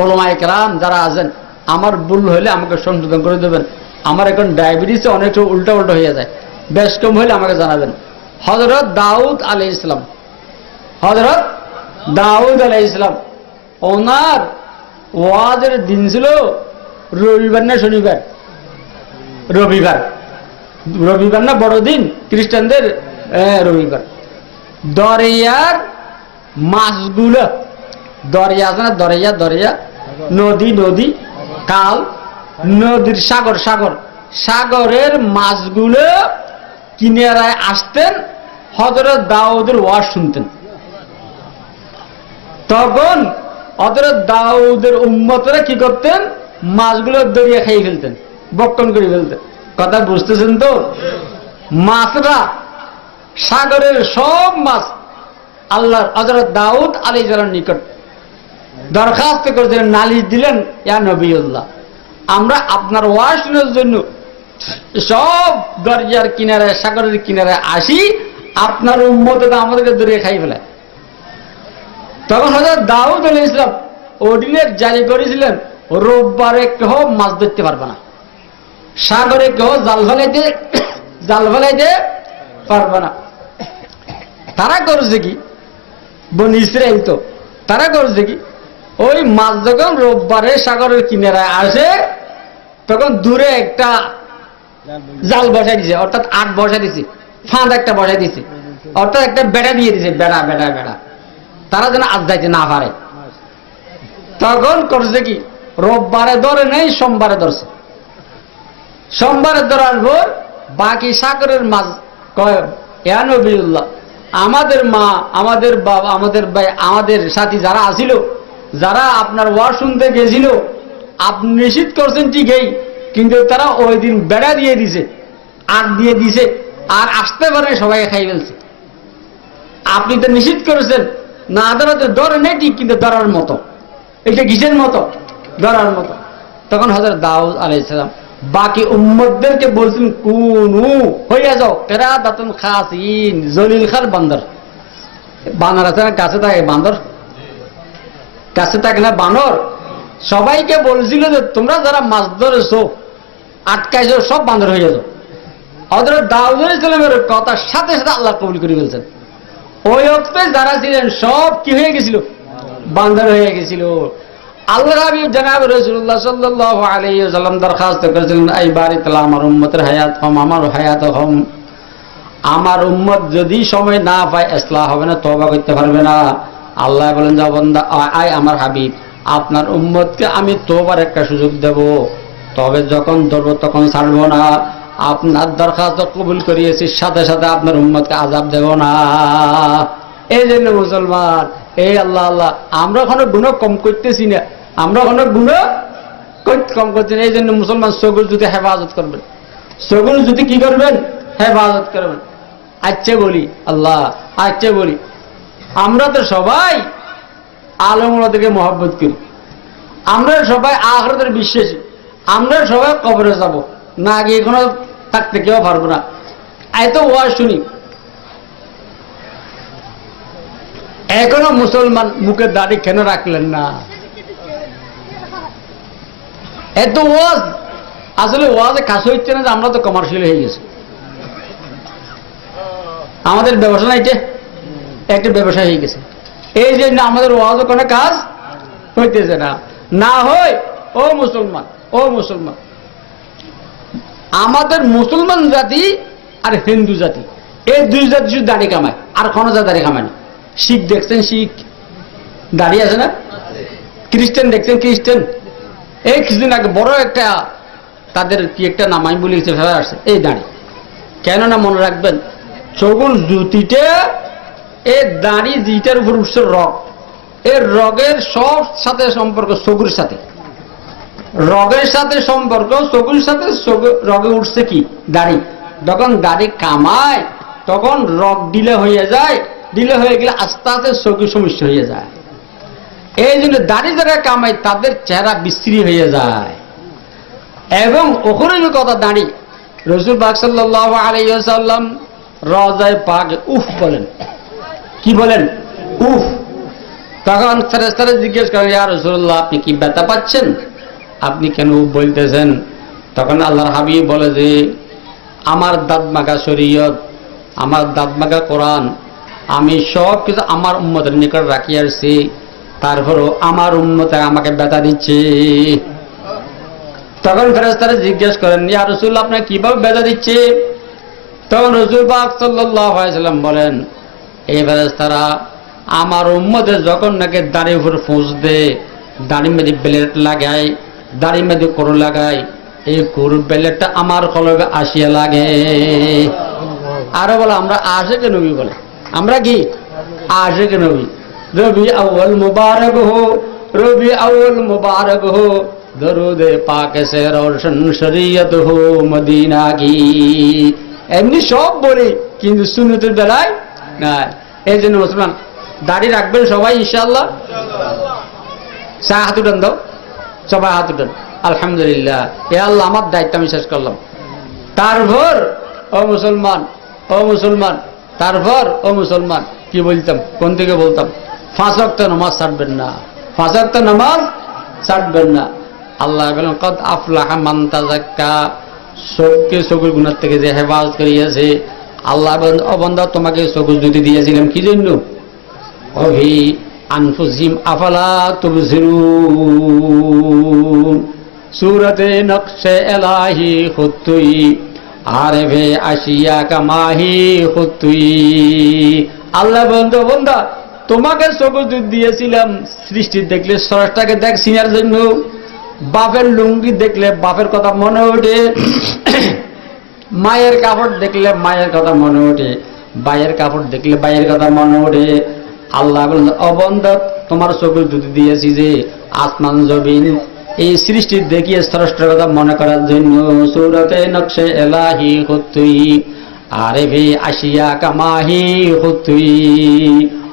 উলামায়ে কেরাম যারা আছেন, আমার ভুল হইলে আমাকে সংশোধন করে দেবেন। আমার এখন ডায়াবেটিসে অনেক উল্টা উল্টা হয়ে যায়, বেশ কম হইলে আমাকে জানাবেন। হযরত দাউদ আলাইহিস সালাম, হযরত দাউদ আলাইহিস সালাম, ওনার ওয়াজের দিন ছিল রবিবার না শনিবার? রবিবার। রবিবার না বড়দিন খ্রিস্টানদের রবিবার। দরিয়ার মাছগুলো, দরিয়া আছে না, দরিয়া দরিয়া, নদী নদী, কাল, নদীর সাগর সাগর, সাগরের মাছগুলো কিনারায় আসতেন, হযরত দাউদের ওয়াজ শুনতেন। তখন হযরত দাউদের উম্মতরা কি করতেন? মাছগুলো দরিয়া খেয়ে ফেলতেন, বক্ষণ করে ফেলতেন। কথা বুঝতেছেন তো? মাছরা, সাগরের সব মাছ আল্লাহর হযরত দাউদ আলাইহিস সালামের নিকট দরখাস্ত করেছিলেন, নালিশ দিলেন, ইয়া নবিয়ুল্লাহ, আমরা আপনার ওয়াজ শোনার জন্য সব দরিয়ার কিনারে, সাগরের কিনারে আসি, আপনার উম্মতরা আমাদেরকে দরিয়া খাই ফেলে। তখন হযরত দাউদ আলাইহিস সালাম অর্ডিনেন্স জারি করেছিলেন, রোববারে কেহ মাছ ধরতে পারবে না, সাগরে কেহ জাল ফেলাইতে পারবে না। তারা করছে কি, বনি ইসরাইল তো, তারা করছে কি, ওই মাছ যখন রোববারে সাগরের কিনারায় আসে, তখন দূরে একটা জাল বসাই দিছে, অর্থাৎ আট বসাই দিছে, ফাঁদ একটা বসাই দিছে, অর্থাৎ একটা বেড়া দিয়ে দিছে, বেড়া বেড়া বেড়া, তারা যেন আজ যাইতে না পারে। তখন করছে কি, রোববারে ধরে নেই, সোমবারে ধরছে। সোমবারে ধরার পর বাকি সাগরের মাছ কয়, ইয়া নবিয়ুল্লাহ, আমাদের মা, আমাদের বাবা, আমাদের ভাই, আমাদের সাথী যারা আসিল, যারা আপনার ওয়াজ শুনতে গেছিল, আপনি নিষিদ্ধ করছেন ঠিকই, কিন্তু তারা ওই দিন বেড়া দিয়ে দিছে, আট দিয়ে দিছে, আর আসতে পারে সবাই খাই ফেলছে। আপনি তো নিষিদ্ধ করেছেন, না ধরাতে ধরে নেই ঠিক, কিন্তু ধরার মতো, এটা কিসের মতো? ধরার মতো। তখন হযরত দাউদ আলাইহিস সালাম বাকি উম্মতদেরকে বলছেন, কুনু হইয়া যাও কিরাদাতুন খাসিন, জলিল খার বান্দর। বানর আছে না, কাছে থাকে বান্দর, কাছে থাকে না বানর। সবাইকে বলছিল যে তোমরা যারা মাছ ধরেছো, আটকাইছো, সব বান্দর হয়ে যাও। হযরত দাউদ আলাইহিস সালামের কথার সাথে সাথে আল্লাহ কবুল করে ফেলছেন। ওই অক্তে যারা ছিলেন সব কি হয়ে গেছিল? বান্দর হয়ে গেছিল। আল্লাহ হাবিব জনাব রাসূলুল্লাহ সাল্লাল্লাহু আলাইহি ওয়াসাল্লাম দরখাস্ত করেছিলেন, এই বারিতাল্লাহ আমার উম্মতের হায়াত হম, আমার হায়াত হম। আমার উম্মত যদি সময় না পায়, ইসলাহ হবে না, তওবা করতে পারবে না। আল্লাহ বলেন, যা বান্দা আয় আমার হাবিব, আপনার উম্মতকে আমি তওবার একটা সুযোগ দেব, তবে যখন ধরবো তখন ছাড়বো না। আপনার দরখাস্ত কবুল করিয়েছি, সাথে সাথে আপনার উম্মতকে আযাব দেব না। এই জন্য মুসলমান, এই আল্লাহ আল্লাহ, আমরা কোনো গুনাহ কম করতেছি না, আমরা কোনো গুনাহ কম করছি না। এই জন্য মুসলমান সগুল যদি হেফাজত করবেন, সগুল যদি কি করবেন? হেফাজত করবেন। আচ্ছা বলি আল্লাহ, আচ্ছা বলি, আমরা তো সবাই আলেমওয়ালাদেরকে মহব্বত করি, আমরা সবাই আখিরাতের বিশ্বাসী, আমরা সবাই কবরে যাব, না গিয়ে কোনো থাকতে কেউ পারবো না। এত ওয়াজ শুনি, এখনো মুসলমান মুখে দাড়ি কেন রাখলেন না? এত ওয়াজ, আসলে ওয়াজে কাজ হচ্ছে না যে আমরা তো কমার্শিয়াল হয়ে গেছি, আমাদের ব্যবসা না, এটা একটা ব্যবসা হয়ে গেছে। এই জন্য আমাদের ওয়াজও কোনো কাজ হইতেছে না। না হয় ও মুসলমান, ও মুসলমান, আমাদের মুসলমান জাতি আর হিন্দু জাতি, এই দুই জাতি শুধু দাড়ি কামায়, আর কোনো জাতি দাড়ি কামায় না। শিখ দেখছেন, শিখ দাড়ি আছে না? খ্রিস্টান দেখছেন, খ্রিস্টান এই কিছুদিন আগে বড় একটা তাদের কি একটা নাম আমি বলেছে আসছে, এই দাড়ি। কেননা মনে রাখবেন, সগুল জুতিটা এই দাড়ি যেটার উপর উঠছে রগ, এর রগের সব সাথে সম্পর্ক সগুর সাথে, রগের সাথে সম্পর্ক সগুর সাথে। রগে উঠছে কি? দাড়ি। যখন দাড়ি কামায় তখন রগ দিলে হয়ে যায়, দিলে হয়ে গেলে আস্তে আস্তে চোখের সমস্যা হয়ে যায়। এই জন্য দাড়ি যারা কামায় তাদের চেহারা বিশ্রী হয়ে যায়। এবং ওখানে কথা দাড়ি, রাসূল পাক সাল্লাল্লাহু আলাইহি ওয়াসাল্লাম রওজায়ে পাকে উফ বলেন। কি বলেন? উফ। তখন ফেরেশতারা জিজ্ঞেস করেন, ইয়া রাসূলুল্লাহ, আপনি কি ব্যথা পাচ্ছেন? আপনি কেন উফ বলতেছেন? তখন আল্লাহর হাবিব বলে যে, আমার দাঁত মাখা শরীয়ত, আমার দাঁত মাখা কোরআন, আমি সব কিছু আমার উম্মতের নিকট রাখি আসছি, তারপরও আমার উম্মতে আমাকে ব্যথা দিচ্ছে। তখন ফেরেশতারা জিজ্ঞেস করেন, ইয়া রাসূলুল্লাহ, আপনাকে কিভাবে ব্যথা দিচ্ছে? তখন রাসূল পাক সাল্লাল্লাহু আলাইহি সাল্লাম বলেন, এই ফেরেশতারা আমার উম্মতের যখন নাকি দাড়ির উপর ফুঁস দেয়, দাড়ির মধ্যে ব্লেড লাগায়, দাড়ির মধ্যে কোর লাগায়, এই কোর ব্লেডটা আমার কলবে আসিয়া লাগে। আরো বলে আমরা আশিকে নবী বলে, আমরা কি আশিকে নবী। রবি আউয়াল মুবারক হো, রবি আউয়াল মুবারক হো, দরুদে পাক সে রোশন শরিয়ত হো মদিনা কি। এমনি সব বলি, কিন্তু সুন্নতের বেলায় না। এই জন্য মুসলমান দাড়ি রাখবেন সবাই ইনশাআল্লাহ। হাত উঠান দাও, সবাই হাত উঠান। আলহামদুলিল্লাহ, এ আল্লাহ আমার দায়িত্ব আমি শেষ করলাম। তারপর ও মুসলমান, ও মুসলমান, তারপর ও মুসলমান কি বলতাম, কোন থেকে বলতাম? 5 ওয়াক্ত নামাজ ছাড়বেন না, 5 ওয়াক্ত নামাজ ছাড়বেন না। আল্লাহ বলেন কদ আফলাহা মান তাযাক্কা, চোখকে চোখের গুনাহ থেকে যে হেফাজত করিয়েছে। আল্লাহ বলেন ও বান্দা তোমাকে চোখ যদি দিয়েছিলাম কি জন্য? অভি আনফুসিহিম আফালা তুবসিরুন। সূরাতে নকশে এলাহি খুতুই আরেফে আশিয়া কামাহি খুতুই। আল্লাহ বলতো বান্দা তোমাকে চোখ দিয়েছিলাম সৃষ্টি দেখলে স্রষ্টাকে দেখ চিনার জন্য। বাপের লুঙ্গি দেখলে বাপের কথা মনে ওঠে, মায়ের কাপড় দেখলে মায়ের কথা মনে ওঠে, বাইয়ের কাপড় দেখলে বাইয়ের কথা মনে ওঠে। আল্লাহ বলেন ও বান্দা তোমার চোখে যদি দিয়েছি যে আসমান জমিন এই সৃষ্টি দেখিয়ে স্রষ্টার কথা মনে করার জন্য। সূরাতে নকশে এলাহি খুতুই আরেফে আশিয়া কামাহি খুতুই।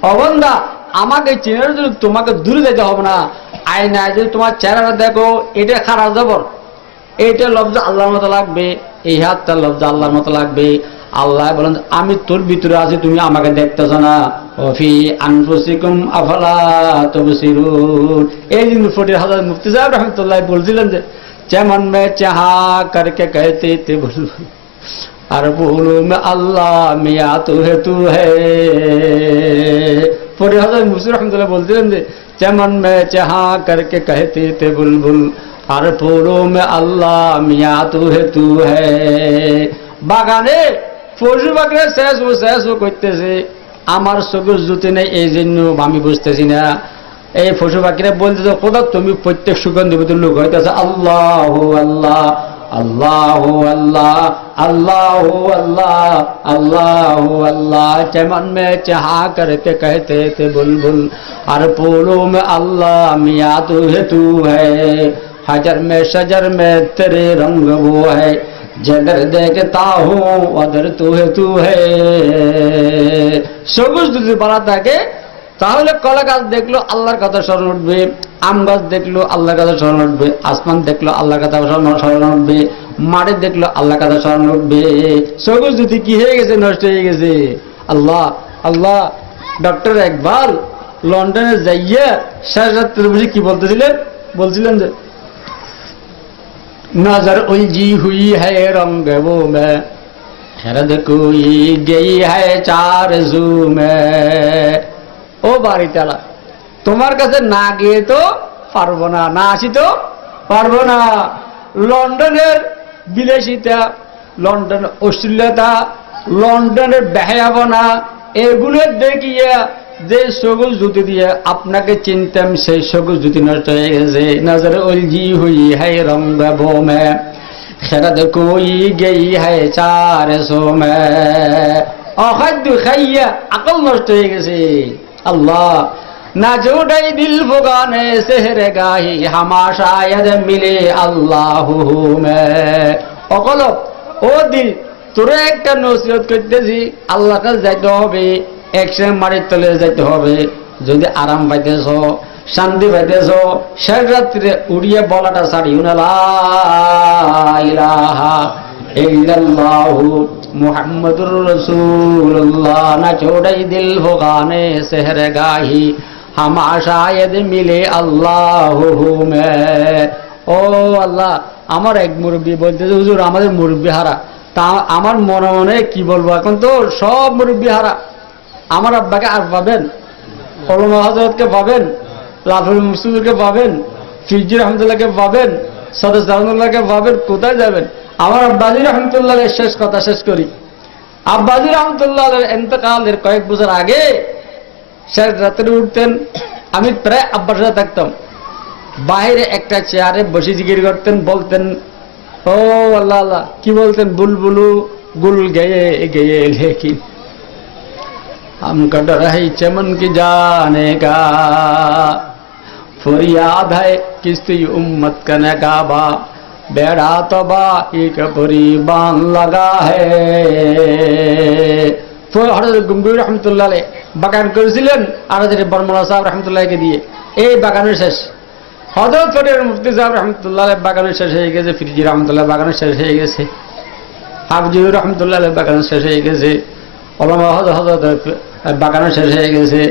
ও বান্দা আমাকে চেনার জন্য তোমাকে দূরে যেতে হবে না। আয়নায় যদি তোমার চেহারা দেখো, এটা খারাপ জবর, এইটা লফজ আল্লাহর মতো লাগবে, এই হাতটা লফজ আল্লাহর মতো লাগবে। আল্লাহ বলেন আমি তোর ভিতরে আছি, তুমি আমাকে দেখতেছ না। ওফি আনফুসিকুম আফালা তুবসিরুন। এই দিন ফটির হাজার মুফতি সাহেব রহমতুল্লাহ বলছিলেন যে যেমন মে চাহা করকে कहते थे বুলবুল আর বুলু মে আল্লাহ মিয়া তু হে তু হে। ফটির হাজার মুফতি রহমতুল্লাহ বলছিলেন যে যেমন মে চাহা করকে कहते थे বুলবুল আর ফুলো মে আল্লাহ মিয়া তু হে। বাগানে পশু পাখিরা শেষ করতেছে, আমার চোখের জুতি নেই, এই জন্য আমি বুঝতেছি না। এই পশু পাখিরা বলতেছে খোদা তুমি প্রত্যেক সুগন্ধি ভিতর লোক হইতেছে আল্লাহ আল্লাহ আল্লাহ আল্লাহ আল্লাহ আল্লাহ আল্লাহ আল্লাহ। चमन में चाहा करके कहते थे बुलबुल और फूलों में अल्लाह मियाँ तू है। हजर में शजर में तेरे रंग वो है, जगर देखता हूँ अदर तू है। সবুজ যদি বলা থাকে তাহলে কলা গাছ দেখলো আল্লাহর কথা স্মরণ উঠবে, আম গাছ দেখলো আল্লাহর কথা স্মরণ উঠবে, আসমান দেখলো আল্লাহর কথা স্মরণ উঠবে, মাটি দেখলো আল্লাহর কথা স্মরণ উঠবে। সবুজ যদি কি হয়ে গেছে, নষ্ট হয়ে গেছে। আল্লাহ আল্লাহ। ডক্টর ইকবাল লন্ডনে যাইয়া শেষ রাত্রে বুঝি কি বলছিলেন যে नजर उलझी हुई है रंग वो में, हैरत कोई गई है चार जू में। ও বাড়ি তালা তোমার কাছে না গিয়ে তো পারবো না, না আসি তো পারবো না। লন্ডনের বিলাসিতা, লন্ডন অশ্লীলতা, লন্ডনের বেহায়াপনা, এগুলো দেখিয়ে যে সবুজ জুতি দিয়ে আপনাকে চিনতাম সেই সবুজ জুতি নষ্ট হয়ে গেছে। নজর উলঝি হুই হ্যায় রঙ্গ বো মে, খেরাত কোই গেই হ্যায় চার সো মে। অখাদ্য খাইয়া আকল নষ্ট হয়ে গেছে। আল্লাহ না জোটাই দিল ফুগানে সেহরে গাহি হামা শায়দ মিলে আল্লাহ মে। অকল ও দিল তোরে একটা নসিহত করতেছি, আল্লাহ কাছে যাইতে হবে, একসঙ্গে মাটির তলে যাইতে হবে। যদি আরাম পাইতেছ, শান্তি পাইতেছ, শেষ রাত্রে উড়িয়ে বলাটা ছাড়িও না লা ইলাহা ইল্লাল্লাহু মুহাম্মাদুর রাসূলুল্লাহ। না छोड़ई दिल फुगाने शहर गाही हम शायद मिले আল্লাহ মে। ও আল্লাহ, আমার এক মুরব্বী বলতেছে হুজুর আমাদের মুরব্বী হারা। তা আমার মনে মনে কি বলবো, এখন তো সব মুরব্বী হারা। আমার আব্বাকে আর পাবেন, ওলামা হযরতকে পাবেন, লাফুল মুসলিমকে পাবেন, ফিরজি রহমতুল্লাহকে পাবেন, সদস্য রহমতুল্লাহকে পাবেন, কোথায় যাবেন? আমার আব্বাজি রহমতুল্লাহ শেষ কথা শেষ করি। আব্বাজি রহমতুল্লাহ ইন্তেকালের কয়েক বছর আগে শেষ রাত্রে উঠতেন, আমি প্রায় আব্বার সাথে থাকতাম, বাইরে একটা চেয়ারে বসে জিকির করতেন, বলতেন ও আল্লাহ আল্লাহ, কি বলতেন, বুলবুলু গুল গেয়ে গেয়ে লেকিন हमको डर है चमन की जाने का, फरियाद है किस्ती उम्मत का नकाबा, बेड़ा तो बाइक पूरी बांध लगा है। হযরত গম্ভীর রহমতুল্লাহ আলাইহি বাগান করেছিলেন আরাদের বর্মলা সাহেব রহমতুল্লাহকে দিয়ে, এই বাগানের শেষ। হযরত ফরিদ মুফতি সাহেব রহমতুল্লাহ আলাইহি বাগানের শেষ হয়ে গেছে, ফিরজি রহমতুল্লাহ বাগানের শেষ হয়ে গেছে, হাফিজুর রহমতুল্লাহ আলাইহি বাগানের শেষ হয়ে গেছে, ওলামা হযরত বাগানের শেষ হয়ে গেছে।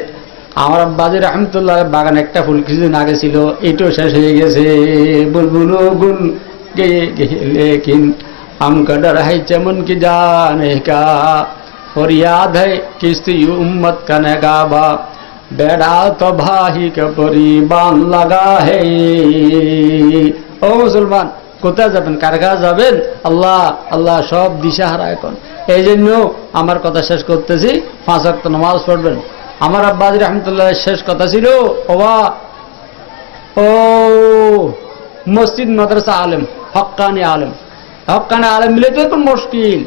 আমার আব্বাজি রহমতুল্লাহ বাগান একটা ফুল কিছুদিন আগে ছিল, এটাও শেষ হয়ে গেছে। বুলবুলু গুল গেয়ে গেয়ে লেকিন हमको डर है चमन की जाने का, और याद है किस्ती उम्मत का नकाबा, बेड़ा तो भाई के परी बांध लगा है। ও মুসলমান, কোথায় যাবেন, কার কাছে যাবেন? আল্লাহ আল্লাহ সব দিশাহারা এখন। এই জন্য আমার কথা শেষ করতেছি, 5 ওয়াক্ত নামাজ পড়বেন। আমার আব্বাজি রহমতুল্লাহ শেষ কথা ছিল, ও মসজিদ মাদ্রাসা আলেম, হক্কানি আলেম, হক্কানি আলেম মিলে তো মুশকিল,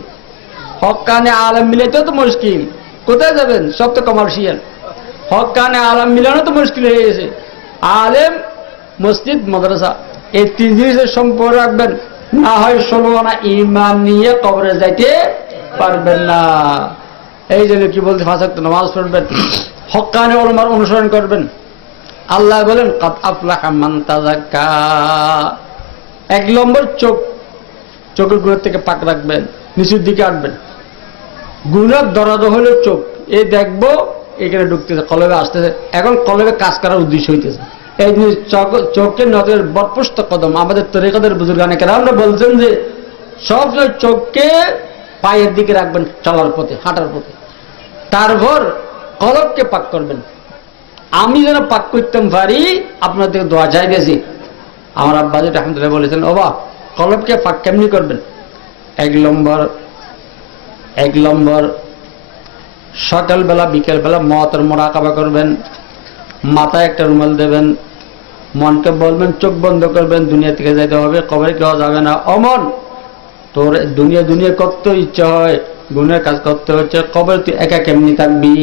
হক্কানি আলেম মিলে তো মুশকিল। কোথায় যাবেন? সব তো কমার্শিয়াল। হক্কানি আলেম মিলানো তো মুশকিল হয়ে গেছে। আলেম, মসজিদ, মাদ্রাসা, এই 3 জিনিসের সম্পর্ক রাখবেন, না হয় 16 আনা ঈমান নিয়ে কবরে যাইতে পারবেন না। এই জন্য কি বলতে, 5 ওয়াক্ত নামাজ পড়বেন, হক্কানি উলামার অনুসরণ করবেন। আল্লাহ বলেন কাদ আফলাহা মান তাযাক্কা। 1 নম্বর চোখ, চোখের গুণের থেকে পাক রাখবেন, নিচের দিকে আনবেন। গুণের দরজা হলো চোখ, এই দেখবো এখানে ঢুকতেছে, কলবে আসতেছে, এখন কলবে কাজ করার উদ্দেশ্য হইতেছে। এই জিনিস চোখের নজরের বরপুষ্ট কদম। আমাদের তরিকতের বুজুর্গানে কেরামরা বলছেন যে সবসময় চোখকে পায়ের দিকে রাখবেন, চলার পথে, হাঁটার পথে। তারপর কলবকে পাক করবেন। আমি যেন পাক করতে পারি, আপনার থেকে দোয়া চাইতেছি। আমার আব্বাজি রহমতুল্লাহ বলেছেন, ওবা কলবকে পাক কেমনি করবেন? 1 নম্বর সকালবেলা বিকেলবেলা মওয়াতের মুরাকাবা করবেন, মাথায় একটা রুমাল দেবেন, মনকে বলবেন চোখ বন্ধ করবেন, দুনিয়া থেকে যাইতে হবে, কবরে কেউ যাবে না। অমন তোর দুনিয়া দুনিয়া করতে ইচ্ছা হয়, গুণের কাজ করতে হচ্ছে, কবরে তুই একা কেমনি থাকবি?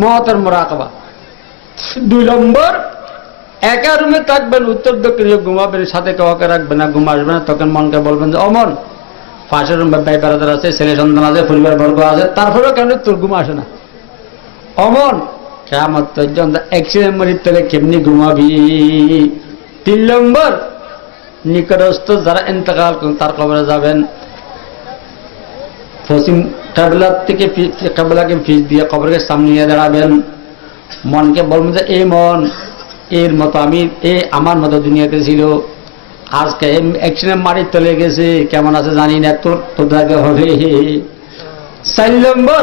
মওয়াতের মুরাকাবা। 2 নম্বর একা রুমে থাকবেন, উত্তর দক্ষিণে ঘুমাবেন, সাথে কাউকে রাখবেন না, ঘুম আসবে না। তখন মনকে বলবেন যে অমন পাশের রুম ভাই বেড়াদার আছে, ছেলে সন্তান আছে, পরিবার বর্গ আছে, তারপরেও কেন তোর ঘুম আসে না? অমন কিয়ামত পর্যন্ত অ্যাক্সিডেন্ট মরির তলে কেমনি ঘুমাবি? 3 নম্বর নিকটস্থ যারা ইন্তেকাল করেন তার কবরে যাবেন, পশ্চিম কিবলা থেকে কিবলাকে পিছ দিয়ে কবরের সামনে নিয়ে দাঁড়াবেন। মনকে বলবেন যে এই মন, এর মতো আমি, আমার মতো দুনিয়াতে ছিল, আজকে অ্যাক্সিডেন্ট মারির তলে গেছে, কেমন আছে জানি না, তোর দাগে হবে। 4 নম্বর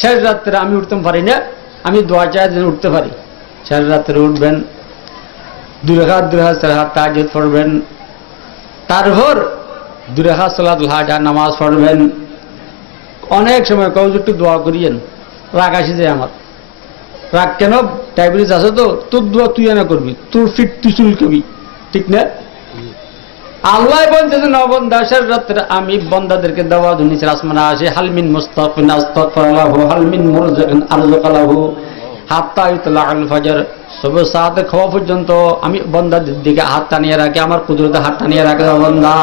শেষ রাত্রে আমি উঠতে পারি না, আমি দোয়া চাই যেন উঠতে পারি। শেষ রাত্রে উঠবেন, 2 রাকাত 4 রাকাত তাহাজ্জুদ পড়বেন, তারপর 2 রাকাত সালাতুল হাজা নামাজ পড়বেন। অনেক সময় কেউ একটু দোয়া করিয়েন, রাগ আসি যায় আমার, রাগ কেন, ডায়াবেটিস আছে তো, তোর দোয়া তুই না করবি, তোর ফিট তুই চুলকবি, ঠিক না? আল্লাহ বলতেছে নবন্দাসের রাত্রে আমি বন্দাদেরকে দেওয়া নিচের আসমানে আসে, হালমিন মুস্তাগফিরিন আস্তাগফিরুল্লাহু হালমিন মুরজাকিন আরযুকালাহু হাত্তা ইতলা আল ফজর। সবে সাথে খাওয়া পর্যন্ত আমি বন্দাদের দিকে হাত টানিয়ে রাখি, আমার কুদরতে হাত টানিয়ে রাখে বন্দা।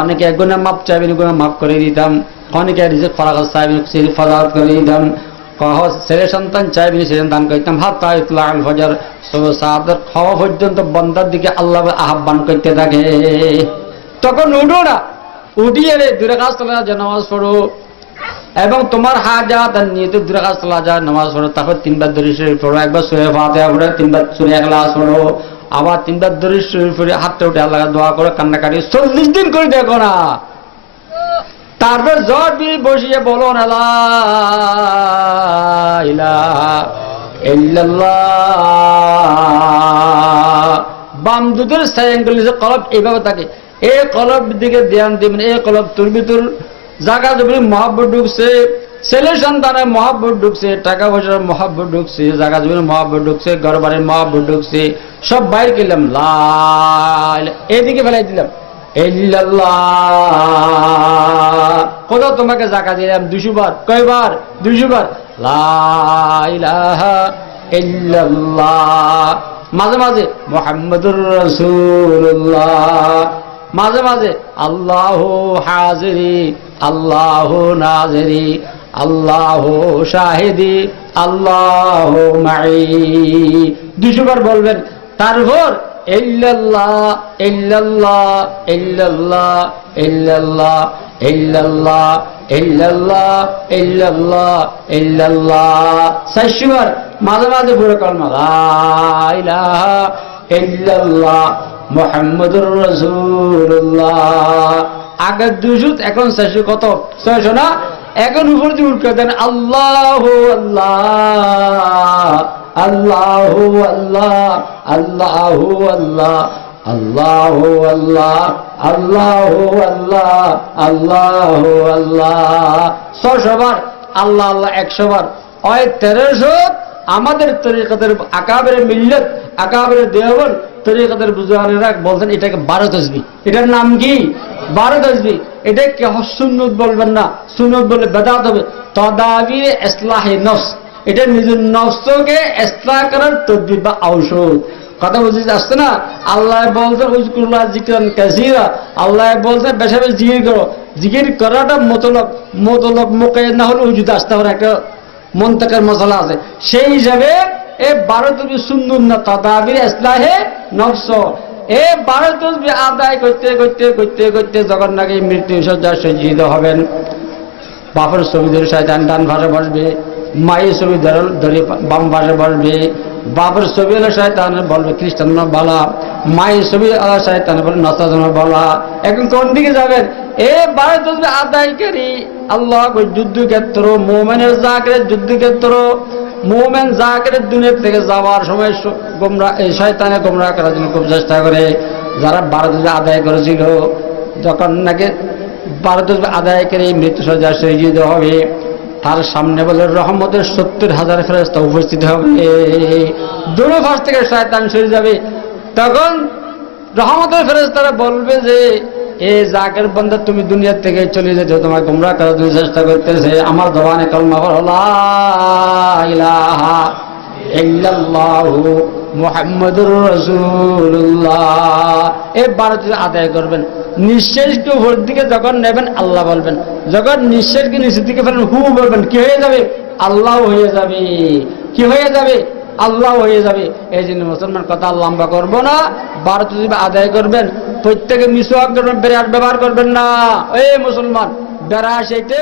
অনেকে গুনাহ মাপ চাইবেন, গুনাহ মাফ করে দিতাম, অনেকে রিজিক ফরাগত চাইবেন, রিজিক ফরাগত করে দিতাম, ছেলে সন্তান চাইবেন, সেদিন দান করতাম। হাত্তা ইতলা আল ফজর, সাদের খাওয়া পর্যন্ত বন্দার দিকে আল্লাহ আহ্বান করতে থাকে। তখন উঠো না, উঠিয়ে 2 রাকাত সালাত নামাজ পড়ো, এবং তোমার হাজাত নিয়ে 2 রাকাত সালাত নামাজ পড়ো। তারপর 3 বার দরুদ শরীফ পড়ো, 1 বার সূরা ফাতিহা পড়ো, 3 বার সূরা ইখলাস পড়ো, আবার 3 বার দরুদ শরীফ পড়ে হাতটা উঠে আল্লাহকে দোয়া করো, কান্নাকাটি 40 দিন করে দেখো না। তারপর জট দিয়ে বসিয়ে বলো না লা ইলাহা ইল্লাল্লাহ। বাম দুধের সাইঙ্গল কলব এইভাবে থাকে, এই কলব দিকে ধ্যান দেবেন। এই কলব তোর ভিতর জাকাত জমির মহব্বত ঢুকছে, ছেলে সন্তানের মহব্বত ঢুকছে, টাকা পয়সার মহব্বত ঢুকছে, জাকাত জমির মহব্বত ঢুকছে, ঘর বাড়ির মহব্বত ঢুকছে, সব বাইর করলাম, লা এদিকে ফেলাই দিলাম ইল্লাল্লাহ। কত তোমাকে জাকাত দিলাম 200 বার, কয়বার? 200 বার। লা ইলাহা ইল্লাল্লাহ। মাঝে মাঝে মুহাম্মাদুর রাসূলুল্লাহ, মাঝে মাঝে আল্লাহু হাজিরি আল্লাহু নাজিরি আল্লাহু শাহিদি আল্লাহু মাই 200 বার বলবেন। তারপর ইল্লাল্লাহ ইল্লাল্লাহ ইল্লাল্লাহ ইল্লাল্লাহ ইল্লাল্লাহ ইল্লাল্লাহ ইল্লাল্লাহ ইল্লাল্লাহ 400 বার। মাঝে মাঝে পুরো কলমা লা ইলাহা ইল্লাল্লাহ মুহাম্মাদুর রাসূলুল্লাহ। আগে 200, এখন 400, কত? 600 না? এখন উপর দিয়ে উঠে দেন আল্লাহু আল্লাহ আল্লাহু আল্লাহ আল্লাহু আল্লাহ আল্লাহু আল্লাহ আল্লাহু আল্লাহ আল্লাহু আল্লাহ 600 বার। আল্লাহ আল্লাহ 100 বার। ওই 1300 আমাদের তরিকতের আকাবের মিল্লাত, আকাবের দেওবন্দ তরিকতের বুজুর্গরা বলতেন এটাকে 12 তাসবিহ। এটার নাম কি? 12 তাসবিহ। এটাকে সুন্নত বলবেন না, সুন্নত বলে বেদাত হবে। তাদাবির ইসলাহে নফস, এটা নিজের নফসকে ইসলাহ করার তদবির বা ঔষধ। কথা বুঝতে আসছে না? আল্লাহ বলতেন উযকুরুল্লাহ যিকরান কাসীরা, আল্লাহ বলতেন বেশি বেশি জিকির করো। জিকির করাটা মতলব মুকায়্যাদ না হলে উজুদ আসতে পারে, একটা মন্তকের মশলা আছে। সেই হিসাবে এই 12 তাসবিহ সুন্নত না, তাদাবির ইসলাহে নফস। এই 12 তাসবিহ আদায় করতে করতে করতে করতে যখন নাকি মৃত্যু সজ্জা সজ্জিত হবেন, বাপের ছবি ধরে শয়তান ডান পাশে বসবে, মায়ের ছবি ধরে বাম পাশে বসবে। বাপের ছবি হলে শয়তান বলবে খ্রিস্টান বালা, মায়ের ছবি শয়তান বলে নাস্তাজন বলা। এখন কোন দিকে যাবেন? এই 12 তাসবিহ আদায়কারী আল্লাহ যুদ্ধক্ষেত্র, মুমিনের জাকিরের যুদ্ধক্ষেত্র, মুমিন জাকিরের দুনিয়া থেকে যাওয়ার সময় শয়তানে গোমরাহ করার জন্য খুব চেষ্টা করে। যারা 12 তাসবিহ আদায় করেছিল, যখন নাকি 12 তাসবিহ আদায় করে মৃত্যু সজ্জা সজ্জিত হবে, তার সামনে বলে রহমতের 70,000 ফেরেশতা উপস্থিত হবে। দুনো পাশ থেকে শয়তান সরে যাবে। তখন রহমতের ফেরেশতারা বলবে যে এ জাকির বান্দা তুমি দুনিয়া থেকে চলে যেতে, তোমার গোমরাহ করার জন্য চেষ্টা করতেছে। আমার জবানে কালেমা পড়ো লা ইলাহা ইল্লাল্লাহু মুহাম্মাদুর রাসূলুল্লাহ। এই 12 তাসবিহ আদায় করবেন। নিঃশ্বাসকে উপর দিকে যখন নেবেন আল্লাহ বলবেন, যখন নিঃশ্বাসকে নিচের দিকে ফেলেন হু বলবেন, কি হয়ে যাবে? আল্লাহ হয়ে যাবে। কি হয়ে যাবে? আল্লাহ হয়ে যাবে। এই জন্য মুসলমান কথা লম্বা করবো না, 12 তাসবিহ আদায় করবেন। প্রত্যেকে মিসওয়াক করবেন, বেরাস ব্যবহার করবেন না। এই মুসলমান বেরাস এইতে